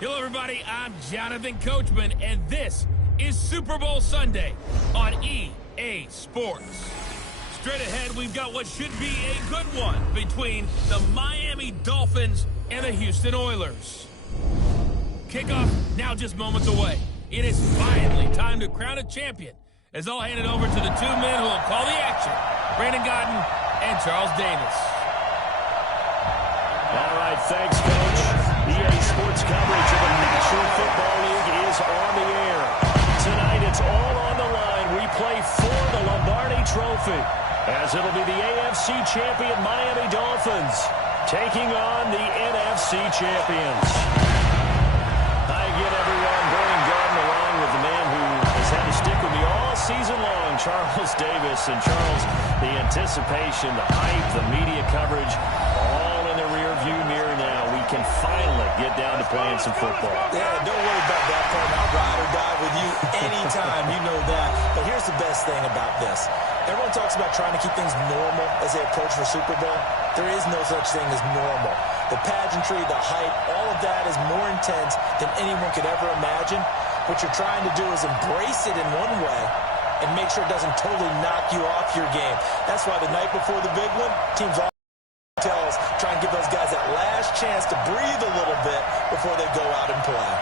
Hello, everybody. I'm Jonathan Coachman, and this is Super Bowl Sunday on EA Sports. Straight ahead, we've got what should be a good one between the Miami Dolphins and the Houston Oilers. Kickoff now just moments away. It is finally time to crown a champion, as I'll hand it over to the two men who will call the action, Brandon Godden and Charles Davis. All right, thanks, Coach. EA Sports coverage of the National Football League is on the air. Tonight, it's all on the line. We play for the Lombardi Trophy, as it'll be the AFC champion Miami Dolphins taking on the NFC champions. Hi again, everyone. Brandon Godden along with the man who has had to stick with me all season long, Charles Davis. And Charles, the anticipation, the hype, the media coverage, all in the rearview mirror now. We can finally get down to playing some football. Yeah, don't worry about that part. I'll ride or die with you anytime. You know that. But here's the best thing about this. Everyone talks about trying to keep things normal as they approach for Super Bowl. There is no such thing as normal. The pageantry, the hype, all of that is more intense than anyone could ever imagine. What you're trying to do is embrace it in one way and make sure it doesn't totally knock you off your game. That's why the night before the big one, teams all tells, try and give those guys that last chance to breathe a little bit before they go out and play.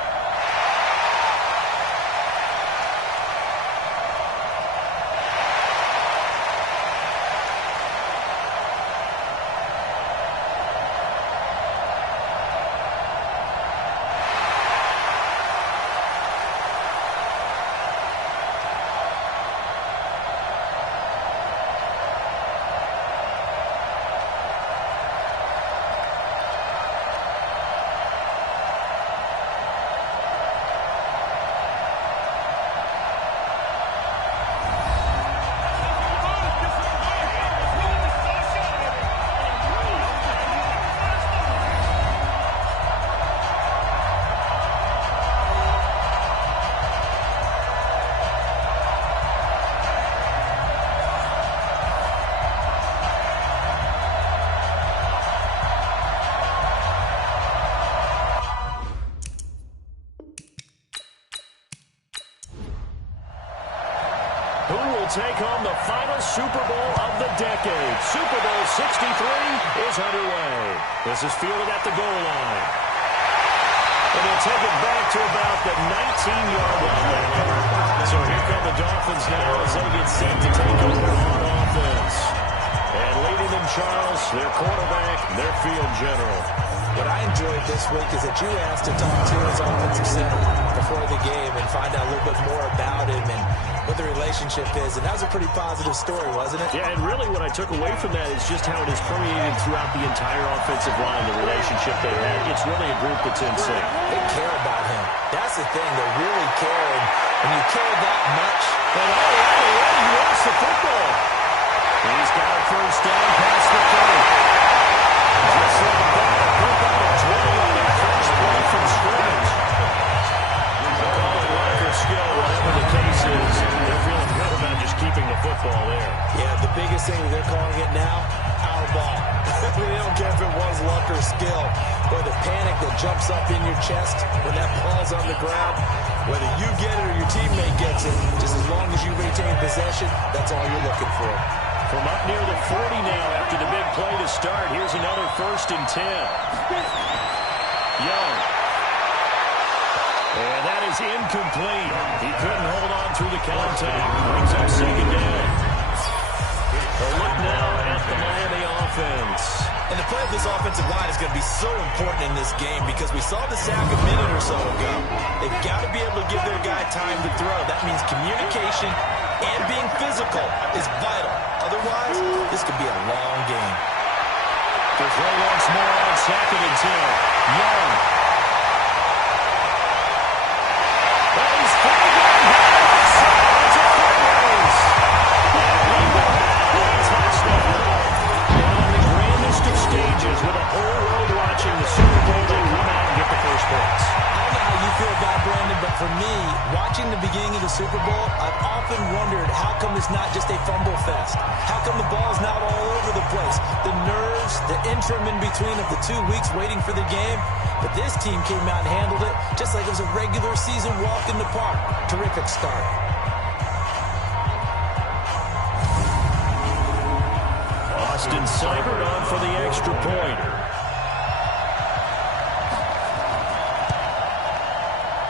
Who will take home the final Super Bowl of the decade? Super Bowl 63 is underway. This is fielded at the goal line. And they'll take it back to about the 19-yard line. So here come the Dolphins now as they get set to take over on offense. And leading them, Charles, their quarterback, their field general. What I enjoyed this week is that you asked to talk to his offensive center before the game and find out a little bit more about him and what the relationship is. And that was a pretty positive story, wasn't it? Yeah, and really what I took away from that is just how it has permeated throughout the entire offensive line, the relationship they had. It's really a group that's in sync. They care about him. That's the thing. They really care. And when you care that much, and already he lost the football. He's got a first down past the 30. Just like that, put out a 20 on the first play from scrimmage. They call it lack of skill, whatever the case is. They're feeling good about just keeping the football there. Yeah, the biggest thing that they're calling it now, our ball. They don't care if it was luck or skill, or the panic that jumps up in your chest when that ball's on the ground. Whether you get it or your teammate gets it, just as long as you retain possession, that's all you're looking for. From up near the 40 now after the big play to start. Here's another 1st and 10. Young. And that is incomplete. He couldn't hold on through the contact. Brings up 2nd down. A look now at the Miami offense. And the play of this offensive line is going to be so important in this game because we saw the sack a minute or so ago. They've got to be able to give their guy time to throw. That means communication and being physical is vital. Otherwise, this could be a long game. To throw once more on 2nd and 10. Young. That is full down here. It's a foot race. And we will have a touchdown. And on the grandest of stages with a whole world watching the Super Bowl, they run out and get the first points. I don't know how you feel about Brandon, but for me, watching the beginning of the Super Bowl, I've often wondered how come this game's not just a fumble fest? How come the ball's not all over the place? The nerves, the interim in between of the 2 weeks waiting for the game. But this team came out and handled it just like it was a regular season walk in the park. Terrific start. Austin Seibert on for the extra point.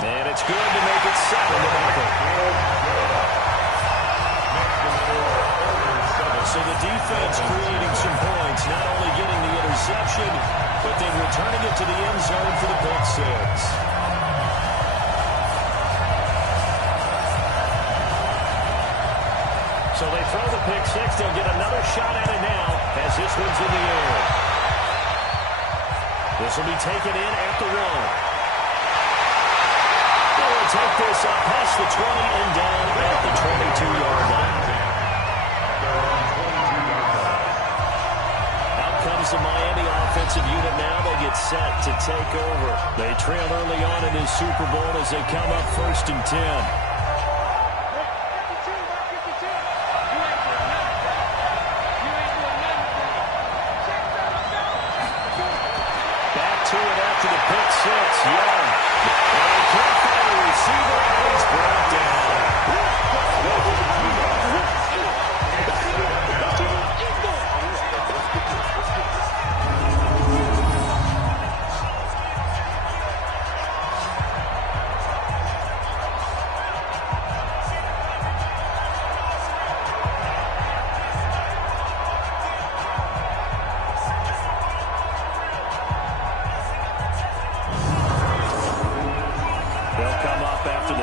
And it's good to make it 7-0. So the defense creating some points, not only getting the interception, but then returning it to the end zone for the pick six. So they throw the pick six. They'll get another shot at it now as this one's in the air. This will be taken in at the 1. They'll take this up past the 20 and down at the 22-yard line. Out comes the Miami offensive unit now. They get set to take over. They trail early on in this Super Bowl as they come up 1st and 10. To the pick six, Young. And he can't find a receiver, and he's brought down.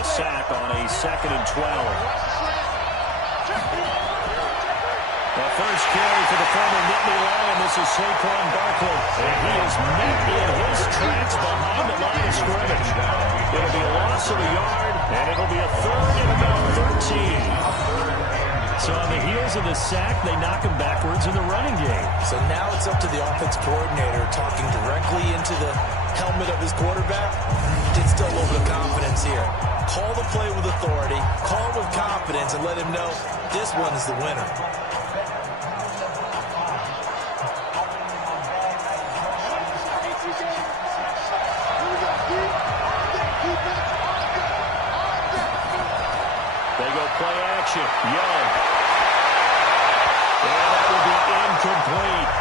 Sack on a 2nd and 12. The first carry for the former Nittany Lion. This is Saquon Barkley. And he is met in his tracks behind the line of scrimmage. It'll be a loss of a yard, and it'll be a 3rd and about 13. So on the heels of the sack, they knock him backwards in the running game. So now it's up to the offense coordinator talking directly into the helmet of his quarterback. Instill a little bit of confidence here. Call the play with authority, call it with confidence, and let him know this one is the winner. They go play action. Young. And that will be incomplete.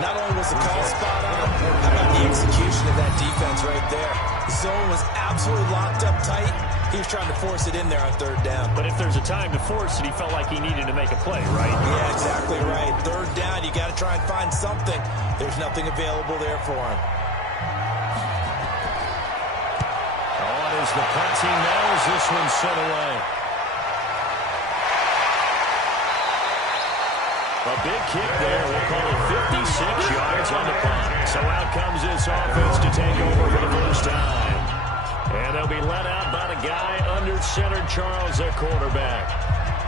Not only was the call spot on, how about the execution of that defense right there? The zone was absolutely locked up tight. He was trying to force it in there on 3rd down. But if there's a time to force it, he felt like he needed to make a play, right? Yeah, exactly right. 3rd down, you got to try and find something. There's nothing available there for him. On as the punt team now as this one's set away. A big kick there. We'll call it 56 yards on the punt. So out comes this offense to take over for the first time. And they'll be let out by the guy under center, Charles, at quarterback.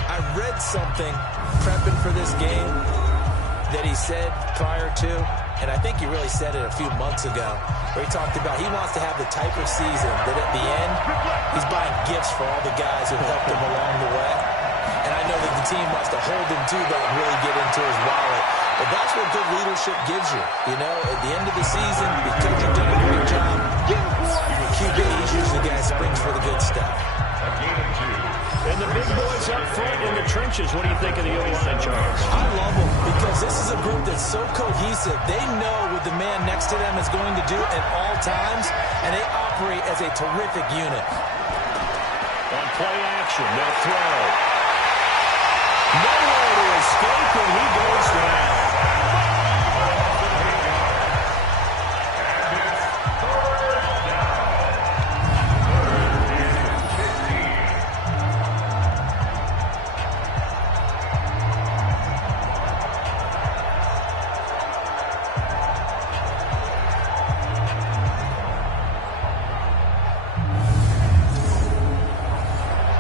I read something prepping for this game that he said prior to, and I think he really said it a few months ago, where he talked about he wants to have the type of season that at the end, he's buying gifts for all the guys who helped him along the way. And I know that the team wants to hold him to that and really get into his wallet. But that's what good leadership gives you. You know, at the end of the season, because you've done a great job, QB, he's usually the guy who springs for the good stuff. And the big boys up front in the trenches, what do you think of the O-line, Charles? I love them because this is a group that's so cohesive. They know what the man next to them is going to do at all times, and they operate as a terrific unit. On play action, they'll throw. Nowhere to escape, and he goes down.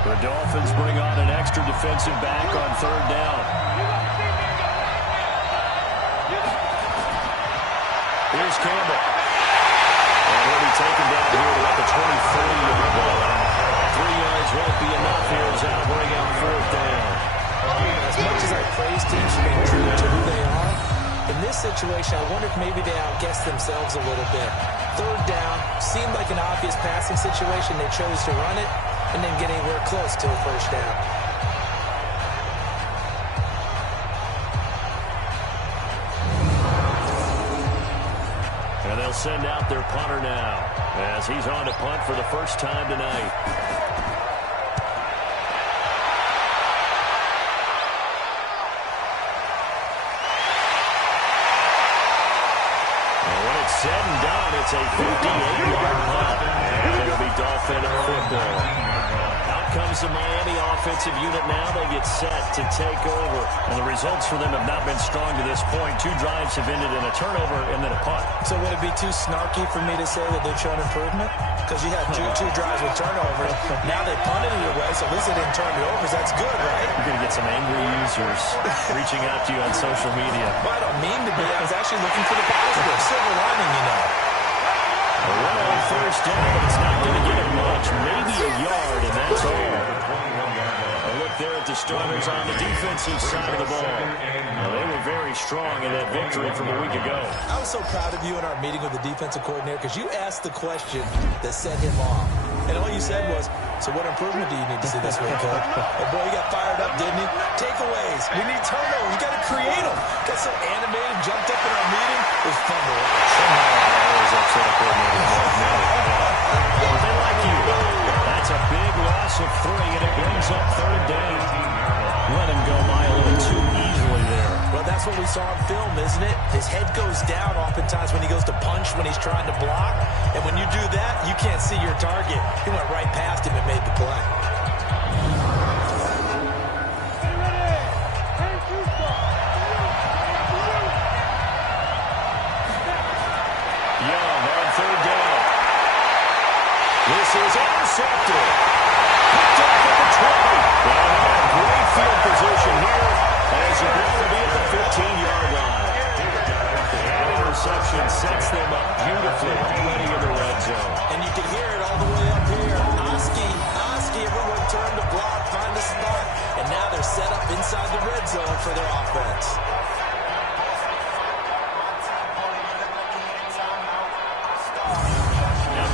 The Dolphins bring on an extra defensive back on 3rd down. Here's Campbell. And he'll be taken down here at about the 23-yard line. 3 yards won't be enough here as that'll bring out 4th down. As much as I praise teams for being true to who they are, in this situation, I wonder if maybe they outguessed themselves a little bit. 3rd down seemed like an obvious passing situation. They chose to run it and didn't get anywhere close to a 1st down. And they'll send out their punter now as he's on to punt for the first time tonight. And when it's said and done, it's a 58-yard punt. And it'll be Dolphin football. Out comes the Miami offensive unit now. They get set to take over. And the results for them have not been strong to this point. 2 drives have ended in a turnover and then a punt. So would it be too snarky for me to say that they've shown improvement? Because you had two drives with turnovers. Now they punted it away, so at least they didn't turn it over. So that's good, right? You're going to get some angry users reaching out to you on social media. Well, I don't mean to be. I was actually looking for the positive. Silver lining, you know. A run on 1st down, but it's not going to get it much. Maybe a yard, and that's all. A look there at the starters on the defensive side of the ball. Well, they were very strong in that victory from a week ago. I was so proud of you in our meeting with the defensive coordinator because you asked the question that set him off. And all you said was, so what improvement do you need to see this week, Coach? Oh, boy, he got fired up, didn't he? Takeaways. We need turnovers. You got to create them. Got so animated, jumped up in our meeting. It was fun to watch. Somehow I always upset a coordinator. They like you. That's a big loss of 3, and it brings up 3rd down. Let him go by a little too easily there. Well, that's what we saw on film, isn't it? His head goes down oftentimes when he goes to punch, when he's trying to block. And when you do that, you can't see your target. He went right past him and made the play. Young on 3rd down. This is intercepted. Picked up at the 20. Well, they have great field position here as the ball will be at the 15-yard line. That interception sets them up beautifully already in the red zone. And you can hear it all the way up here. Oski, everyone turned to block, find the spot. And now they're set up inside the red zone for their offense.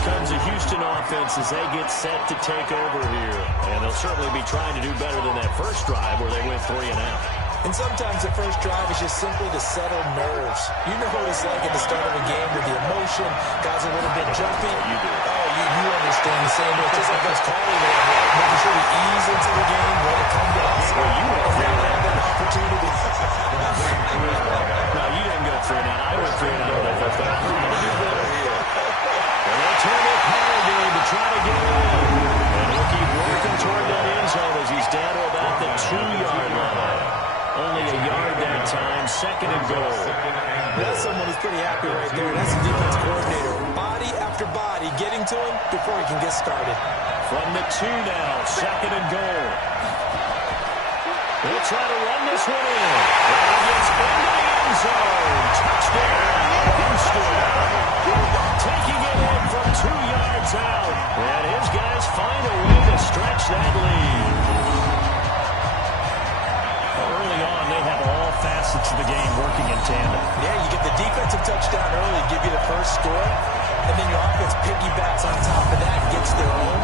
Comes a Houston offense as they get set to take over here. And they'll certainly be trying to do better than that first drive where they went 3 and out. And sometimes the first drive is just simply to settle nerves. You know what it's like at the start of a game with the emotion. Guys a little bit jumpy. You do. Oh, you understand the same way. Just like us calling it, right? Making sure we ease into the game, let it come to us. Well, you went 3 and out. That opportunity. No, you didn't go 3 and out. I went 3 and out. I thought, I'm going to do better here. And they'll turn it Harrigan to try to get it in. And he'll keep working toward that end zone as he's down to about the 2-yard line. Only a yard that time, 2nd and goal. That's someone who's pretty happy right there. That's the defense coordinator. Body after body getting to him before he can get started. From the 2 now, 2nd and goal. They'll try to run this one in. And it gets into the end zone. Touchdown, Houston. Taking it in from 2 yards out. And his guys find a way to stretch that lead. Early on, they have all facets of the game working in tandem. Yeah, you get the defensive touchdown early, give you the first score, and then your offense piggybacks on top of that and gets their own.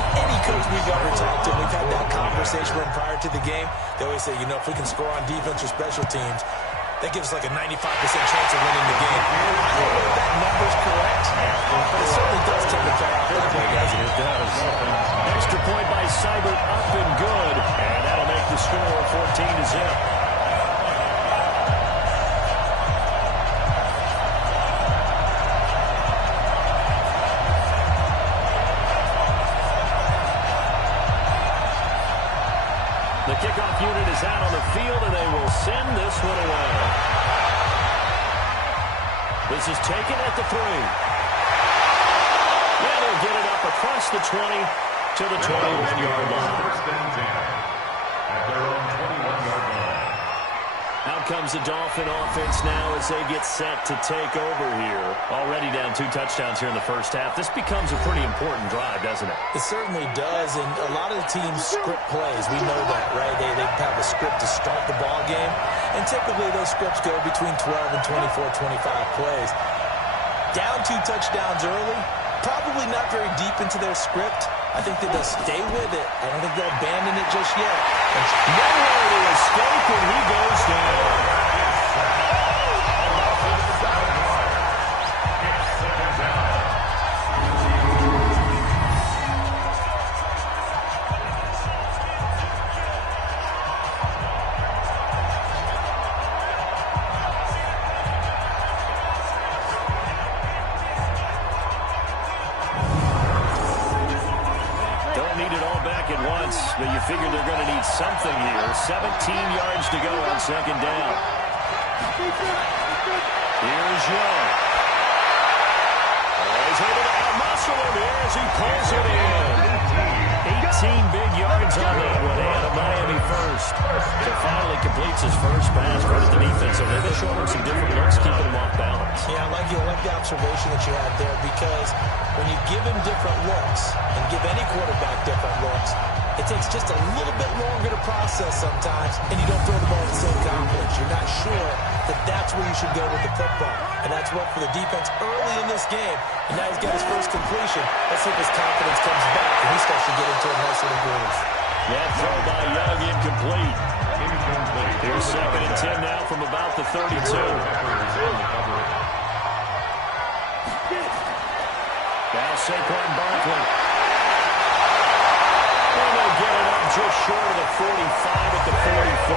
And any coach we've ever talked to, we've had that conversation with prior to the game, they always say, you know, if we can score on defense or special teams, that gives us like a 95% chance of winning the game. I don't know if that number's correct, but it certainly does tend to play out that way, doesn't it? It does. Extra point by Seibert, up and good. And that'll make the score 14-0. The kickoff unit is out on the field, and they will send this one away. This is taken at the 3. Yeah, they'll get it up across the 20 to the 21-yard line. Out comes comes the Dolphin offense now as they get set to take over here. Already down 2 touchdowns here in the first half. This becomes a pretty important drive, doesn't it? It certainly does, and a lot of the teams script plays. We know that, right? They have a script to start the ball game, and typically those scripts go between 12 and 24, 25 plays. Down 2 touchdowns early, probably not very deep into their script. I think that they'll stay with it. I don't think they'll abandon it just yet. Nowhere to escape, and he goes down. But you figure they're going to need something here. 17 yards to go on second down. Here's Young. He's able to out-muscle him here as he pulls it in. 18 big yards on that one. And a Miami first. So finally completes his first pass. Credit the defense. So they've been showing him some different looks, keeping him off balance. Yeah, I like the observation that you had there, because when you give him different looks and give any quarterback different looks, it takes just a little bit longer to process sometimes, and you don't throw the ball with the same confidence. You're not sure that that's where you should go with the football. And that's worked for the defense early in this game. And now he's got his first completion. Let's see if his confidence comes back and he starts to get into a nice little groove. That throw by Young incomplete. Here's second and 10 now from about the 32. Now Saquon Barkley. And they'll get it up just short of the 45 at the 44.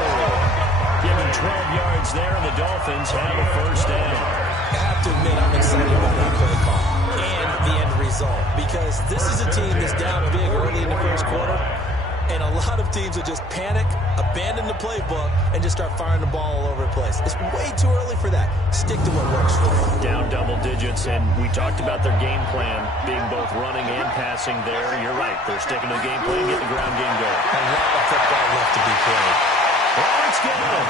Given 12 yards there, and the Dolphins have a first down. I have to admit, I'm excited about that play call and the end result, because this is a team that's down big early in the first quarter, and a lot of teams will just panic, abandon the playbook, and just start firing the ball all over the place. It's way too early for that. Stick to what works for them. Down double digits, and we talked about their game plan being both running and passing there. You're right. They're sticking to the game plan, getting the ground game going. A lot of football left to be played. Lawrence getting it.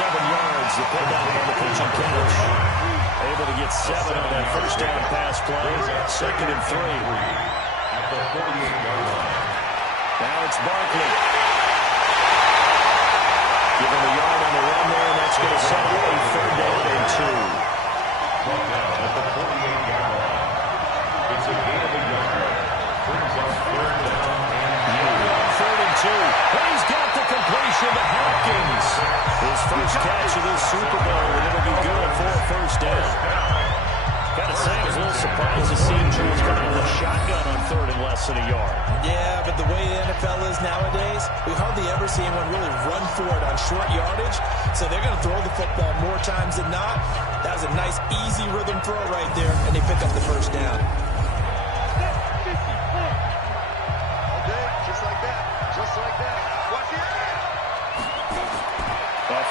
7 yards. The pickup on the pitch and catch. Able to get 7 on that first down pass play. Second and 3. Now it's Barkley. Give him a yard on the run there, and that's going to set up a third down and 2. At the 48-yard line. It's a gain of a yard. Brings up third down and 3rd and 2. He's got the completion to Hopkins. His first catch of this Super Bowl, and it'll be good for a first down. Gotta say, I was a little surprised to see him choose kind of a shotgun on 3rd and less than a yard. Yeah, but the way the NFL is nowadays, we hardly ever see anyone really run for it on short yardage. So they're going to throw the football more times than not. That was a nice, easy rhythm throw right there, and they pick up the first down.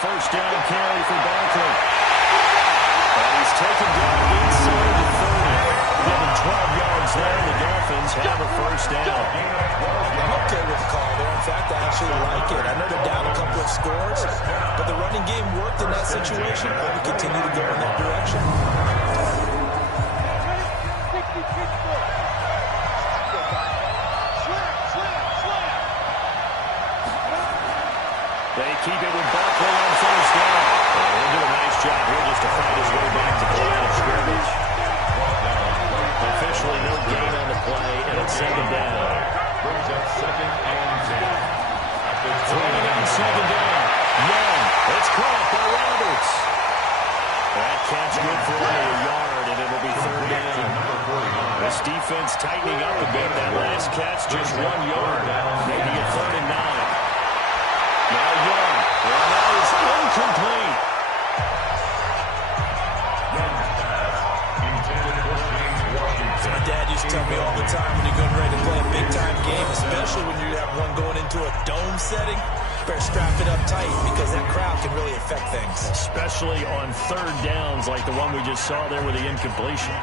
First down carry for Barkley. And he's taken down inside the 30. Given 12 yards there, the Dolphins have a first down. I'm okay with the call there. In fact, I actually like it. I know they're down a couple of scores, but the running game worked in that situation. I would continue to go in that direction. They keep it with Barkley on first down. He'll do a nice job here just to find his way back to the line of scrimmage. Officially no gain on the play, and it's second down. Brings up second and 10. 3 on second down. Young. It's caught by Roberts. That catch good for only a yard, and it'll be third down. This defense tightening up a bit. That last catch just 1 yard. Maybe a 3rd and 9. Now Young. And that is incomplete. My dad used to tell me all the time when you're getting ready to play a big-time game, especially when you have one going into a dome setting, you better strap it up tight because that crowd can really affect things. Especially on 3rd downs like the one we just saw there with the incompletion.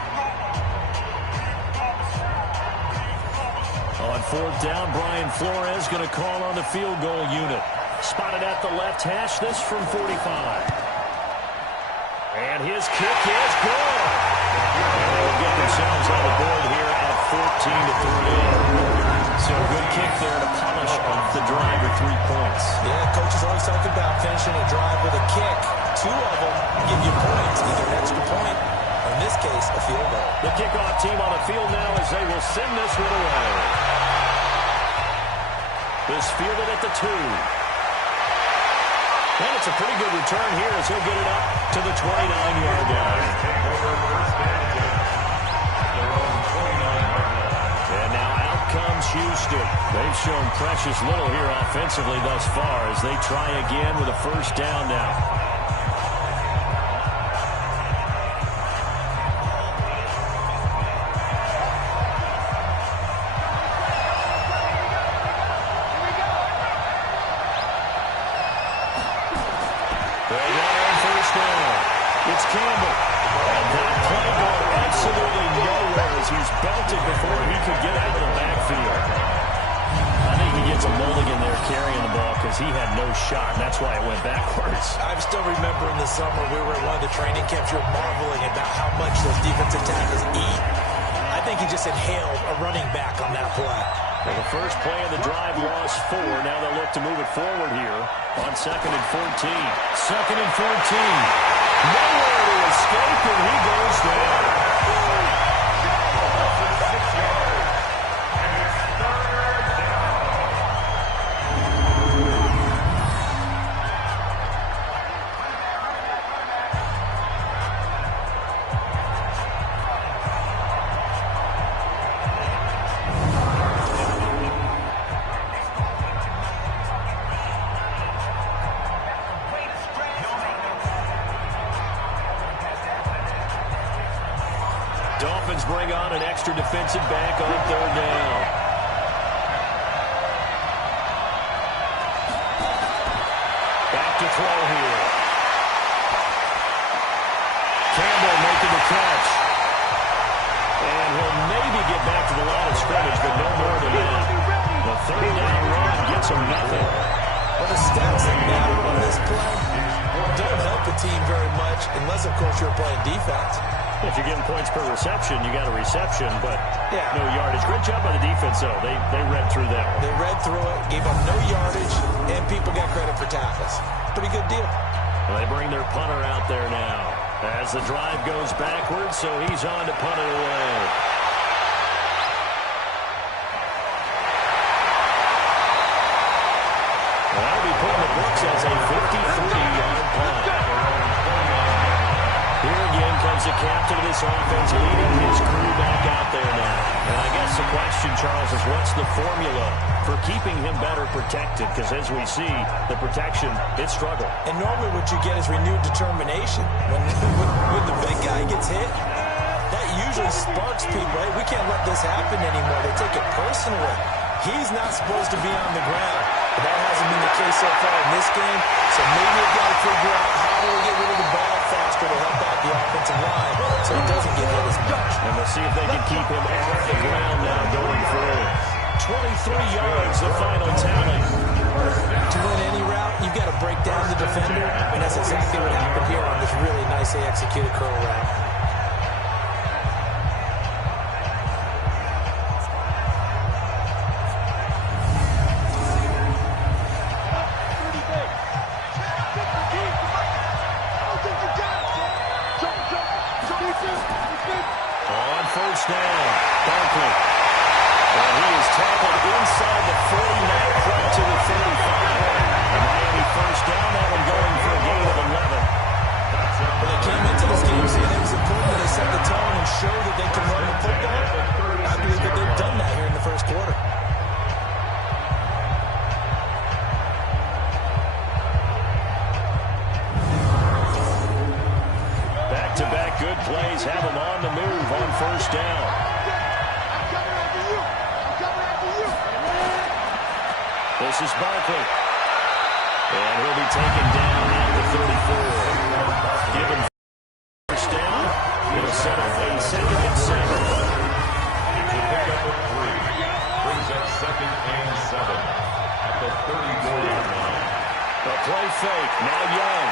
On 4th down, Brian Flores going to call on the field goal unit. Spotted at the left hash, this from 45. And his kick is good. And they will get themselves on the board here at 14-3. So good kick there to polish off the drive with 3 points. Yeah, coaches always talk about finishing a drive with a kick. 2 of them give you points, either an extra point, or in this case, a field goal. The kickoff team on the field now as they will send this one away. This fielded at the 2. And it's a pretty good return here as he'll get it up to the 29-yard line. And now out comes Houston. They've shown precious little here offensively thus far as they try again with a first down now. It's Campbell. And that play going absolutely nowhere as he's belted before he could get out of the backfield. I think he gets a mulligan there carrying the ball because he had no shot, and that's why it went backwards. I still remember in the summer we were at one of the training camps, you were marveling about how much those defensive tackles eat. I think he just inhaled a running back on that play. Well, the first play of the drive lost 4. Now they'll look to move it forward here on 2nd and 14. 2nd and 14. Nowhere to escape, and he goes down. Dolphins bring on an extra defensive back on 3rd down. Back to throw here. Campbell making the catch. And he'll maybe get back to the line of scrimmage, but no more than that. The 3rd down run gets him nothing. Well, the stats that matter on this play don't help the team very much unless, of course, you're playing defense. If you're getting points per reception, you got a reception, but no yardage. Great job by the defense, though. They read through that one. They read through it, gave up no yardage, and people got credit for tackles. Pretty good deal. Well, they bring their punter out there now as the drive goes backwards, so he's on to punt it away. Well, that'll be put in the books as a 53-yard punt. Here again comes the captain of this offense leading his crew back out there now. And I guess the question, Charles, is what's the formula for keeping him better protected? Because as we see, the protection, it struggled. And normally what you get is renewed determination. When the big guy gets hit, that usually sparks people. Hey, we can't let this happen anymore. They take it personally. He's not supposed to be on the ground. But that hasn't been the case so far in this game. So maybe you've got to figure out how do we get rid of the ball faster to help out the offensive line so he doesn't get hit as much. And we'll see if they can keep him off the ground now going forward. 23 yards, the final tally. To win any route, you've got to break down the defender, and that's exactly what happened here on this really nicely executed curl route. On first down, Barkley. Well, he is tackled inside the 49, right to the 35. And Miami first down, that one going for a gain of 11. Well, they came into this game saying it was important that they set the tone and show that they can run the football. I believe that they've done that here in the first quarter. Back-to-back good plays have him on the move on first down. This is Barkley. And he'll be taken down at the 34. Given first down, it'll set up a 2nd and 7. It's a pickup of 3. Brings up 2nd and 7 at the 34-yard line. A play fake. Now Young.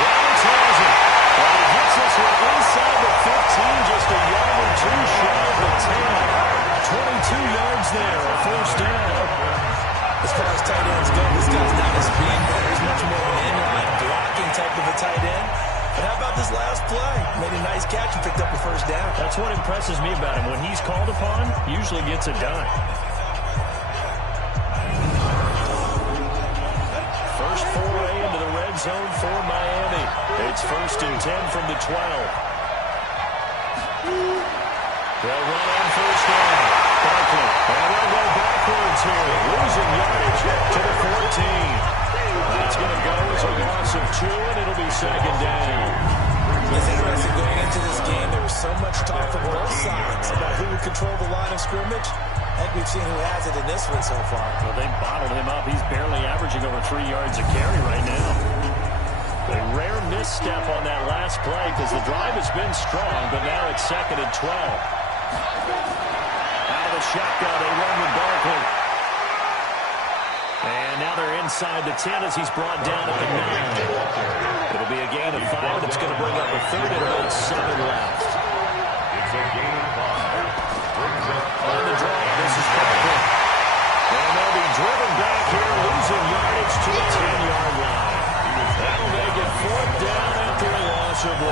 Rams has it. And he gets this one inside the 15, just a yard or two shy of the 10. 22 yards there, a first down. As far as tight ends go, this guy's not a speed runner. He's much more of an inline blocking type of a tight end. But how about this last play? Made a nice catch and picked up a first down. That's what impresses me about him. When he's called upon, he usually gets it done. First foray into the red zone for Miami. It's 1st and 10 from the 12. They'll run on first down. Barkley. And they'll go backwards here. Losing yardage to the 14. That's going to go as a loss of 2, and it'll be 2nd down. It's interesting going into this game. There was so much talk from both sides about who would control the line of scrimmage. I think we've seen who has it in this one so far. Well, they bottled him up. He's barely averaging over 3 yards a carry right now. A rare misstep on that last play because the drive has been strong, but now it's 2nd and 12. Out of the shotgun, they run with Barkley. And now they're inside the 10 as he's brought down at the 9. It'll be a gain of 5. It's going to bring up a 3rd and about 7 left. It's a gain of 5. On the drive, this is Barkley. And they'll be driven back here, losing yardage to the 10-yard line. That'll make it 4th down after a loss of 1.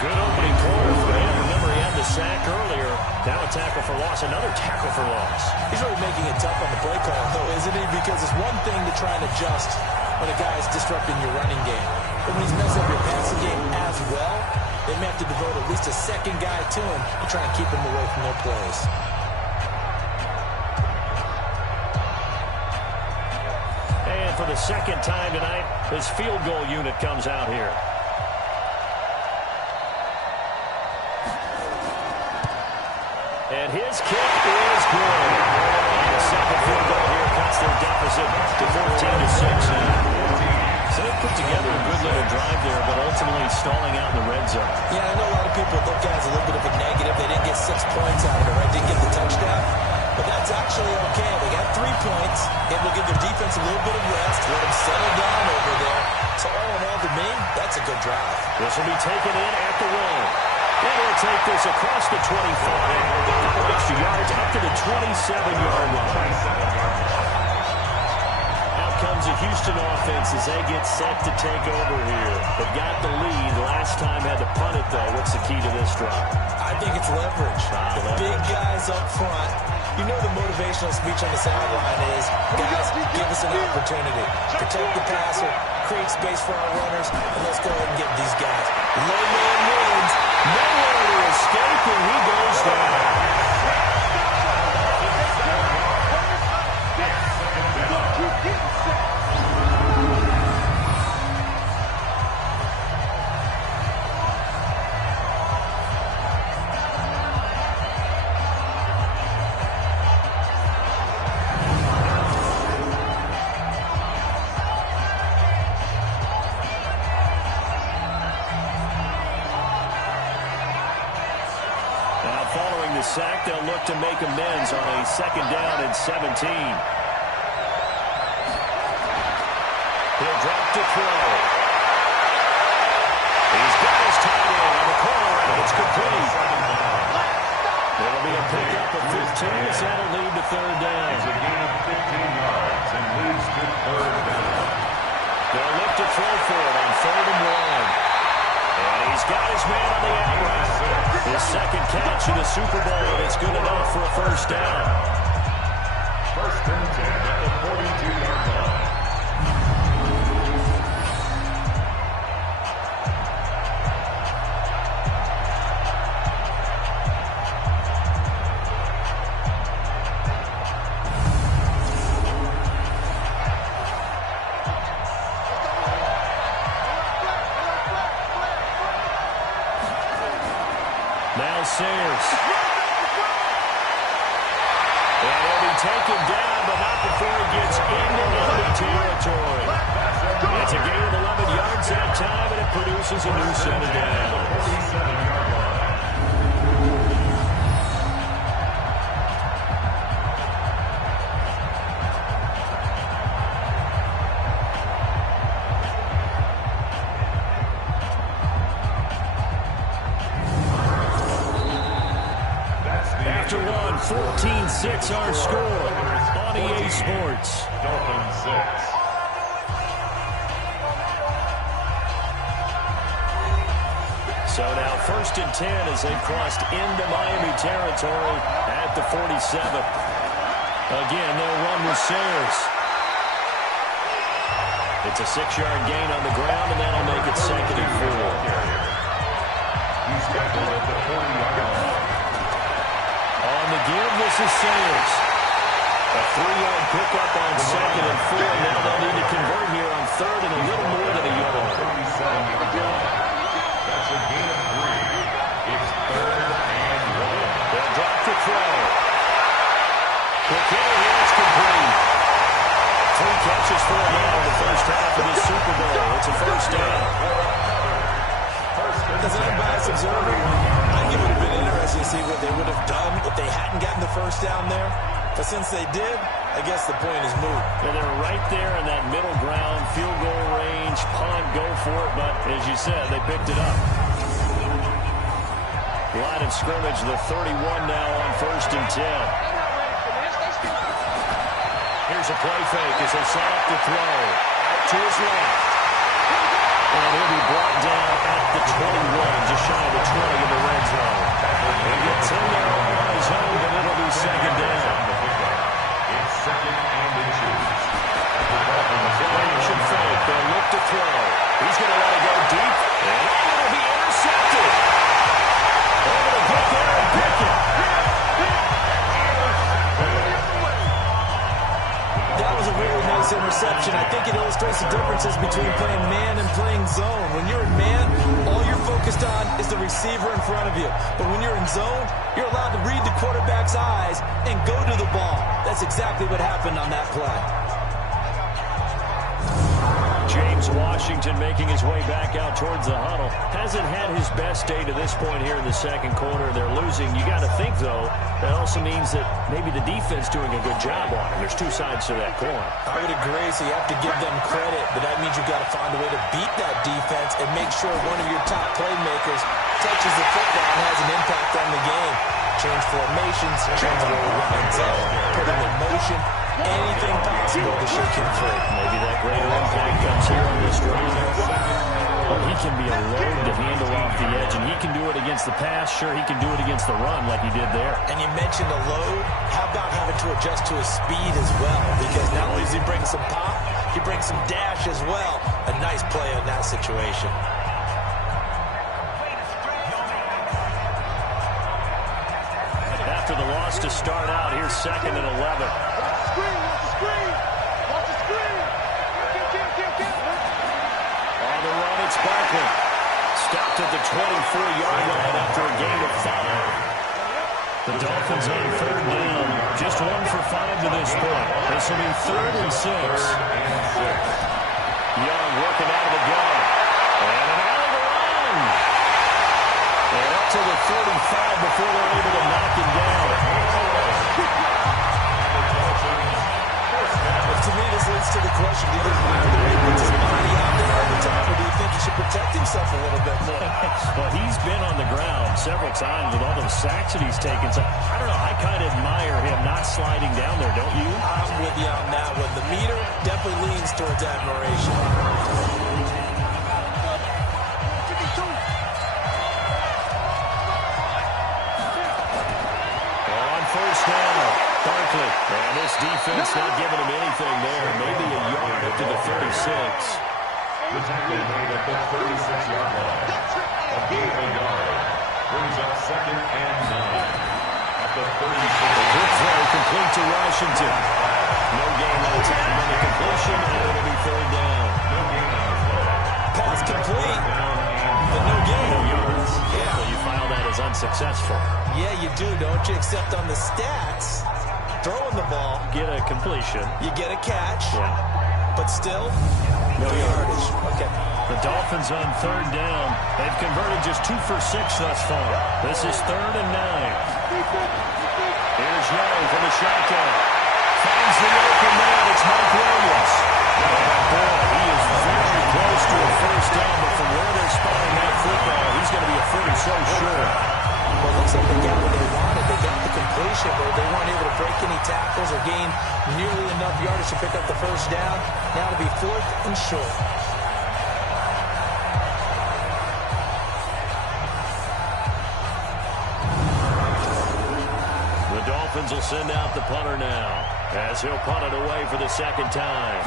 Good opening quarter for him. Remember, he had the sack earlier. Now a tackle for loss, another tackle for loss. He's really making it tough on the play call, though, isn't he? Because it's one thing to try and adjust when a guy is disrupting your running game. But when he's messing up your passing game as well, they may have to devote at least a second guy to him to try and keep him away from their plays. And for the second time tonight, his field goal unit comes out here. And his kick is good. The second field goal here cuts their deficit to 14-6 now. So they put together a good little drive there, but ultimately stalling out in the red zone. Yeah, I know a lot of people look at it as a little bit of a negative. They didn't get 6 points out of it, right? Didn't get the touchdown. But that's actually okay. They got 3 points. It will give their defense a little bit of rest, let them settle down over there. So all in all, to me, that's a good drive. This will be taken in at the 1. And he'll take this across the 25. 5 extra yards up to the 27-yard line. Out comes the Houston offense as they get set to take over here. They've got the lead. Last time had to punt it, though. What's the key to this drive? I think it's leverage. The big guys up front. You know the motivational speech on the sideline is, guys, give us an opportunity. Protect the passer, create space for our runners, and let's go ahead and get these guys. Low man wins. Nowhere to escape, and he goes down. Sack, they'll look to make amends on a 2nd down and 17. He'll drop to throw. He's got his tight end on the corner, and it's complete. It'll be a pickup of 15 as that'll lead to 3rd down. It's a gain of 15 yards and leads to 3rd down. They'll look to throw for it on 3rd and 1. And he's got his man on the out route. His 2nd catch in the Super Bowl, and it's good enough for a 1st down. 1st and 10 at the 42-yard line. Sayers. And he'll be taken down, but not before he gets into enemy territory. It's a gain of 11 yards that time, and it produces a new set of downs. 47-yard line. 14-6 our score on EA Sports. Dolphins 6. So now 1st and 10 as they've crossed into Miami territory at the 47. Again, they'll run with Sayers. It's a 6-yard gain on the ground, and that'll make it 2nd and 4. He's tackled at the 40-yard line. On the give, this is Sayers. A 3-yard pickup on 2nd and 4. Now they'll need to convert here on 3rd and a little more than a yard. 37-yard line. That's a gain of 3. It's 3rd and 1. They'll drop the throw. Quick hitter here, it's complete. 3 catches for him now in the first half of this Super Bowl. It's a first down. As an unbiased observer, I think it would have been interesting to see what they would have done if they hadn't gotten the first down there. But since they did, I guess the point is moot. And they're right there in that middle ground, field goal range, punt, go for it. But as you said, they picked it up. Line of scrimmage, the 31 now on 1st and 10. Here's a play fake as they set up the throw. Out to his left. And he'll be brought down at the 21, just shy of the 20 in the red zone. He'll get 10 there on his own, but it'll be 2nd down. It's 2nd and inches. Action fake. They'll look to throw. He's going to let it go deep. And it'll be intercepted. Able to get there and pick it. That was a really nice interception. I think it illustrates the differences between playing man and playing zone. When you're in man, all you're focused on is the receiver in front of you. But when you're in zone, you're allowed to read the quarterback's eyes and go to the ball. That's exactly what happened on that play. James Washington making his way back out towards the huddle. Hasn't had his best day to this point here in the second quarter. They're losing. You got to think, though, that also means that maybe the defense doing a good job on it. There's two sides to that coin. I would agree, so you have to give them credit, but that means you've got to find a way to beat that defense and make sure one of your top playmakers touches the football and has an impact on the game. Change formations, change where he lines up, put him in motion, anything possible to shake him free. Maybe that greater impact comes here on this drive. Well, he can be a load to handle off the edge, and he can do it against the pass. Sure, he can do it against the run like he did there. And you mentioned a load. How about having to adjust to his speed as well? Because not only does he bring some pop, he brings some dash as well. A nice play on that situation. After the loss to start out, here's 2nd and 11. Watch the screen! Watch the screen! On the run, it's Barkley. Stopped at the 24-yard line after a gain of 5. The Dolphins on 3rd down. Just 1 for 5 to this point. This will be 3rd and 6. Young working out of the gun. And an alley to run. And up to the 35 before they're able to knock him down. To me, this leads to the question, do you think Wilder puts his body out there all the time, or do you think he should protect himself a little bit more? Well, he's been on the ground several times with all those sacks that he's taken. So, I don't know, I kind of admire him not sliding down there, don't you? I'm with you on that one. The meter definitely leans towards admiration. On 1st down, Barkley. And this defense not giving him anything there. Maybe a yard up to the 36. The tackle made at the 36-yard line. A gain of a yard. Brings up 2nd and 9. At the 36. Good throw complete to Washington. No gain that time on the completion, and it'll be 3rd down. No gain on the play. Pass complete, but no gain. No yards. Yeah. So you file that as unsuccessful. Yeah, you do, don't you? Except on the stats, throwing the ball, Get a completion. you get a catch, Yeah. but still, no yardage. Okay. The Dolphins on 3rd down. They've converted just 2 for 6 thus far. This is 3rd and 9. Here's Young from the shotgun. Finds the open man. It's Mike Williams. Oh, boy, he is very close to a first down, but from where they're spotting that football, he's going to be a foot or so short. Well, it looks like they got what they wanted. They they got the completion, but they weren't able to break any tackles or gain nearly enough yardage to pick up the first down. Now to be 4th and short. The Dolphins will send out the punter now, as he'll punt it away for the second time.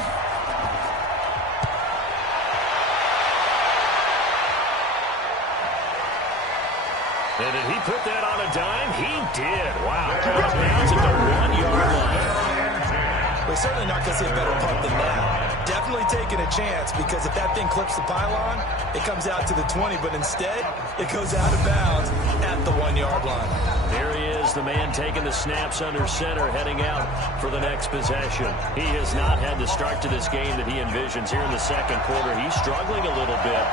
And did he put that on a dime? He did. Wow. Bounce at the 1-yard line. We're certainly not going to see a better punt than that. Definitely taking a chance, because if that thing clips the pylon, it comes out to the 20, but instead, it goes out of bounds at the 1-yard line. There he is, the man taking the snaps under center, heading out for the next possession. He has not had the start to this game that he envisions here in the second quarter. He's struggling a little bit.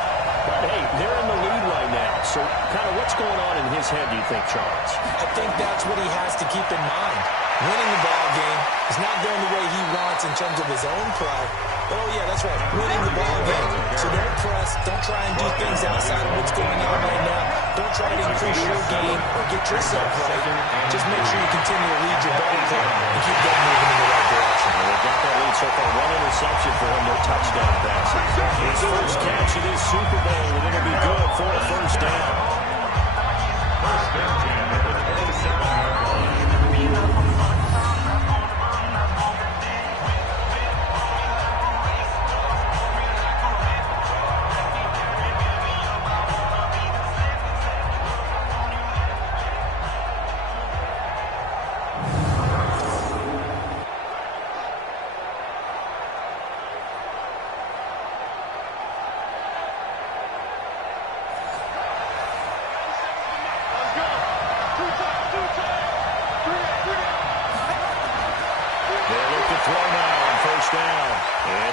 But, hey, they're in the lead right now. So, kind of what's going on in his head, do you think, Charles? I think that's what he has to keep in mind. Winning the ball game is not going the way he wants in terms of his own pride. But, oh, yeah, that's right, winning the ball game. So don't press. Don't try and do things outside of what's going on right now. Don't try to increase your game or get yourself right. Just make sure you continue to lead your ball game and keep them moving in the right direction. Well, they've got that lead so far. 1 interception for him, no touchdown passes. His first catch of this Super Bowl, and it'll be good for a first down. First down at the 27-yard line.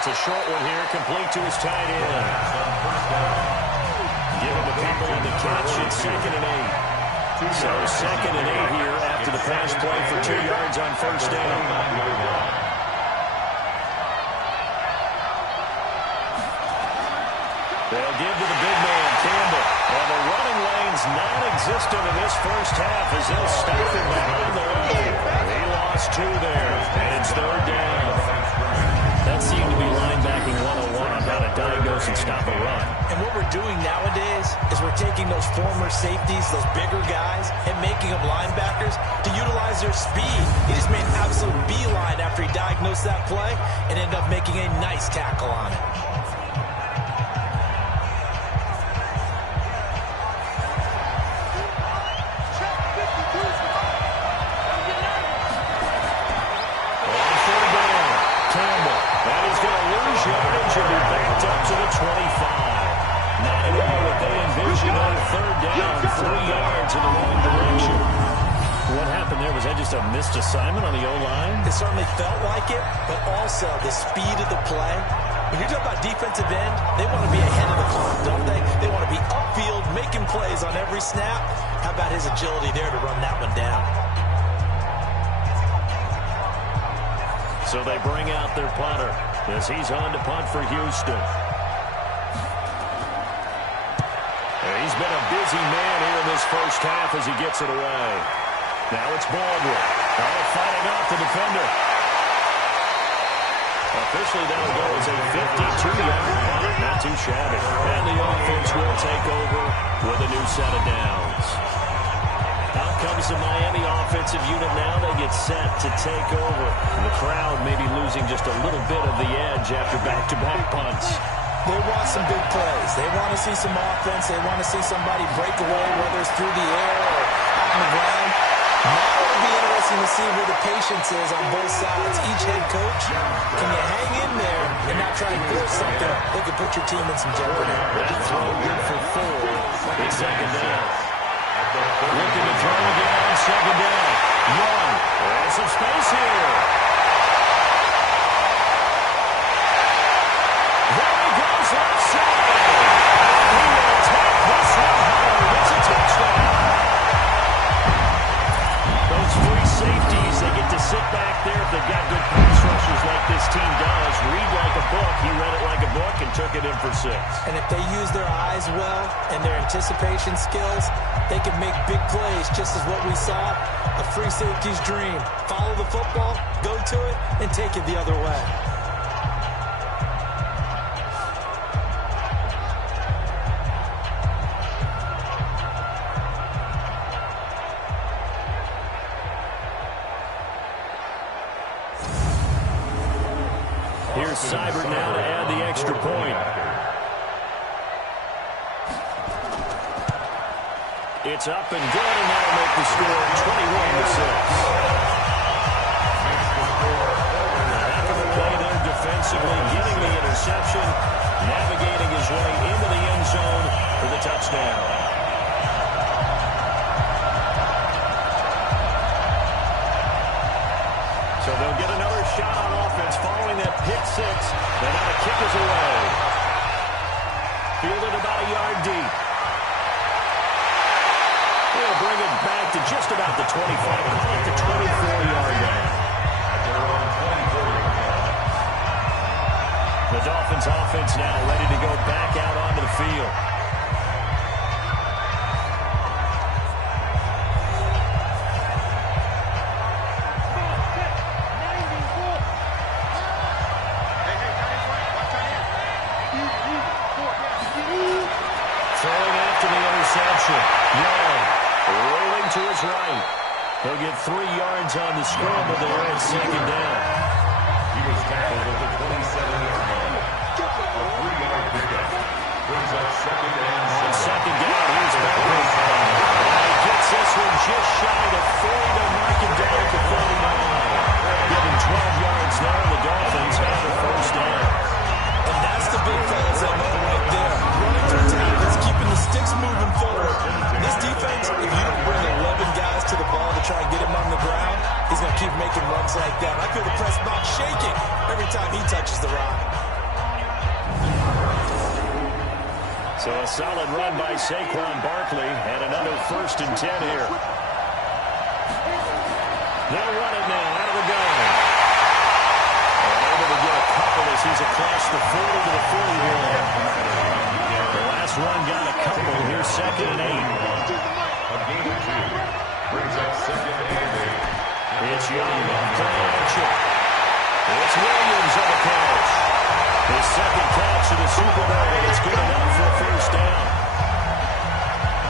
It's a short one here, complete to his tight end. Giving the people in the catch. It's 2nd and 8. So 2nd and 8 here after the pass play for 2 yards on first down. They'll give to the big man, Campbell. Well, the running lane's non-existent in this first half as they'll stop him behind the line. He lost 2 there, and it's 3rd down. That seemed to be linebacking 101 on how to diagnose and stop a run. And what we're doing nowadays is we're taking those former safeties, those bigger guys, and making them linebackers to utilize their speed. He just made an absolute beeline after he diagnosed that play and ended up making a nice tackle on it. Yardage will be backed up to the 25. Not at all what they envisioned on 3rd down, 3 yards in the wrong direction. What happened there? Was that just a missed assignment on the O-line? It certainly felt like it, but also the speed of the play. When you talk about defensive end, they want to be ahead of the clock, don't they? They want to be upfield, making plays on every snap. How about his agility there to run that one down? So they bring out their punter as he's on to punt for Houston. He's been a busy man here in this first half as he gets it away. Now it's Baldwin. Fighting off the defender. Officially, that'll go as a 52-yard punt. Not too shabby. And the offense will take over with a new set of downs. Out comes the Miami offensive unit now. They get set to take over. And the crowd may be losing just a little bit of the edge after back-to-back punts. They want some big plays. They want to see some offense. They want to see somebody break away, whether it's through the air or out on the ground. Now it'll be interesting to see where the patience is on both sides. Each head coach, can you hang in there and not try and force something that could put your team in some jeopardy? That throw good for 4. It's 2nd down. Looking to throw again on 2nd down. Young. There's some space here. There he goes left side. He will take this one home. It's a touchdown. Those free safeties, they get to sit back there if they've got good pass rushers like this team does. read like a book. He read it like a book and took it in for 6. And if they use their eyes well and their anticipation skills, they can make big plays, just as what we saw. A free safety's dream. Follow the football, go to it, and take it the other way. Here's Seibert now to add the extra point. It's up and good, and that'll make the score 21-6. Heck of a play there defensively, getting the interception, navigating his way into the end zone for the touchdown. So they'll get another shot on offense following that pick 6. And now the kick is away. Fielded about a yard deep. They'll bring it back to just about the 25. Call it the 24-yard line. The Dolphins offense now ready to go back out onto the field. Throwing after the interception. Young rolling to his right. He'll get 3 yards on the scramble there at 2nd down. He was tackled at the 27-yard line. A 3-yard pickup. Brings up 2nd and 7. On 2nd down, here's Beckman. He gets this one just shy of 40 to mark him down at the 39. Getting 12 yards now, the Dolphins have the 1st down. And that's the big fellas I know right there. Running through tackles, keeping the sticks moving forward. This defense, if you don't bring 11 guys to the ball to try and get him on the ground, he's going to keep making runs like that. I feel the press box shaking every time he touches the rock. So a solid run by Saquon Barkley and another 1st and 10 here. They'll run it now out of the gun. Able to get a couple as he's across the 40 to the 40-yard. The last run got a couple. Here's 2nd and 8. A gain of 2. Brings up 2nd and 8. It's Young off the action. It's Williams on the catch. His 2nd catch of the Super Bowl. It's good enough for a 1st down.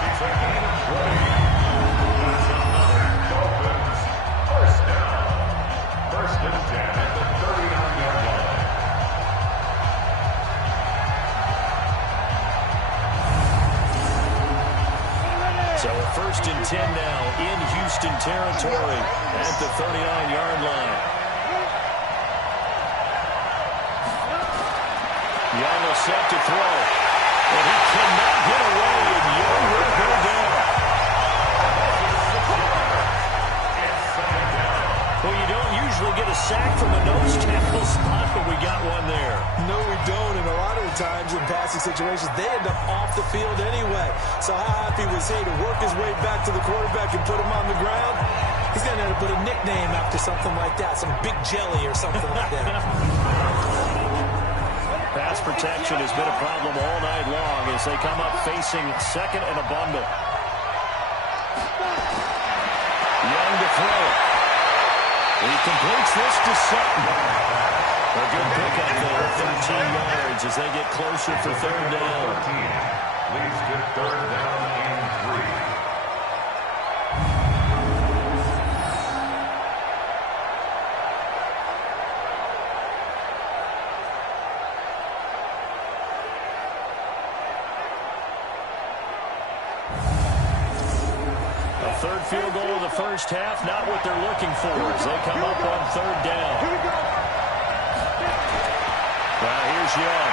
It's a gain of 20. That's another Dolphins 1st down. 1st and 10 at the 39-yard line. So a 1st and 10 now in Houston territory at the 39-yard line. Young will set to throw. And he cannot get away, and Young will go down. Well, you don't usually get a sack from a nose tackle spot, but we got one there. No, we don't. And a lot of the times in passing situations, they end up off the field anyway. So how happy was he to work his way back to the quarterback and put him on the ground? He's going to have to put a nickname after something like that, some Big Jelly or something like that. Pass protection has been a problem all night long as they come up facing 2nd and a bundle. Young to throw it. He completes this to Sutton. A good pickup there, 13 yards as they get closer for 3rd down. Leads to 3rd down and 3. Third field goal of the 1st half, not what they're looking for as they come up on 3rd down. Now here's Young.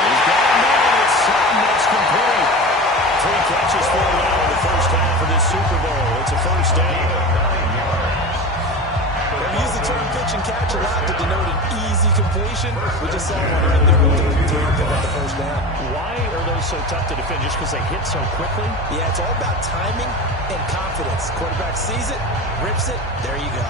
He's got a man. It's Sutton that's complete. 3 catches for him now in the 1st half of this Super Bowl. It's a 1st down. We use the term pitch and catch a lot to denote an easy completion. We just saw one right there to pick up the 1st down. Why are those so tough to defend? Just because they hit so quickly? Yeah, it's all about timing and confidence. Quarterback sees it, rips it, there you go.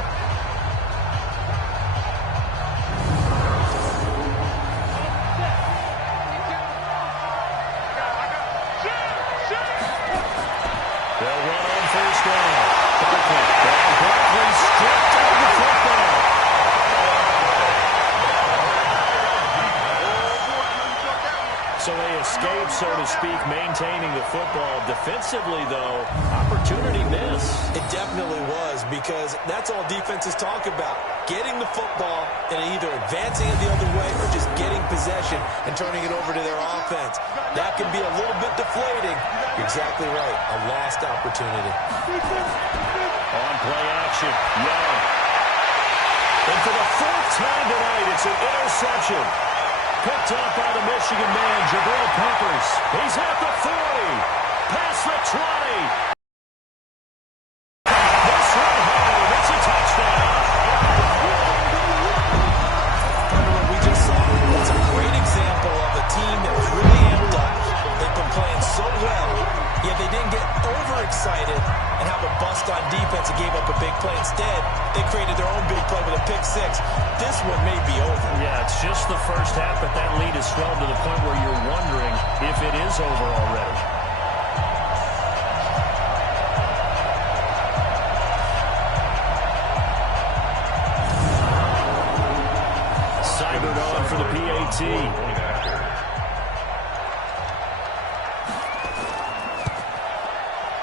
escape, so to speak, maintaining the football. Defensively, though, opportunity miss. It definitely was, because that's all defenses talk about. Getting the football and either advancing it the other way or just getting possession and turning it over to their offense. That can be a little bit deflating. You're exactly right. A lost opportunity. On play action, Young. And for the fourth time tonight, it's an interception. Picked up by the Michigan man, Jabril Peppers. He's at the 40. Past the 20. This one home. It's a touchdown. What we just saw, that's a great example of a team that was really amped up. They've been playing so well, yet they didn't get overexcited and have a bust on defense and gave up a big play. Instead, they created their own big play with a pick six. This one may be over. Yeah, it's just the first half, but that lead is swelled to the point where you're wondering if it is over already. Cybered on for the PAT.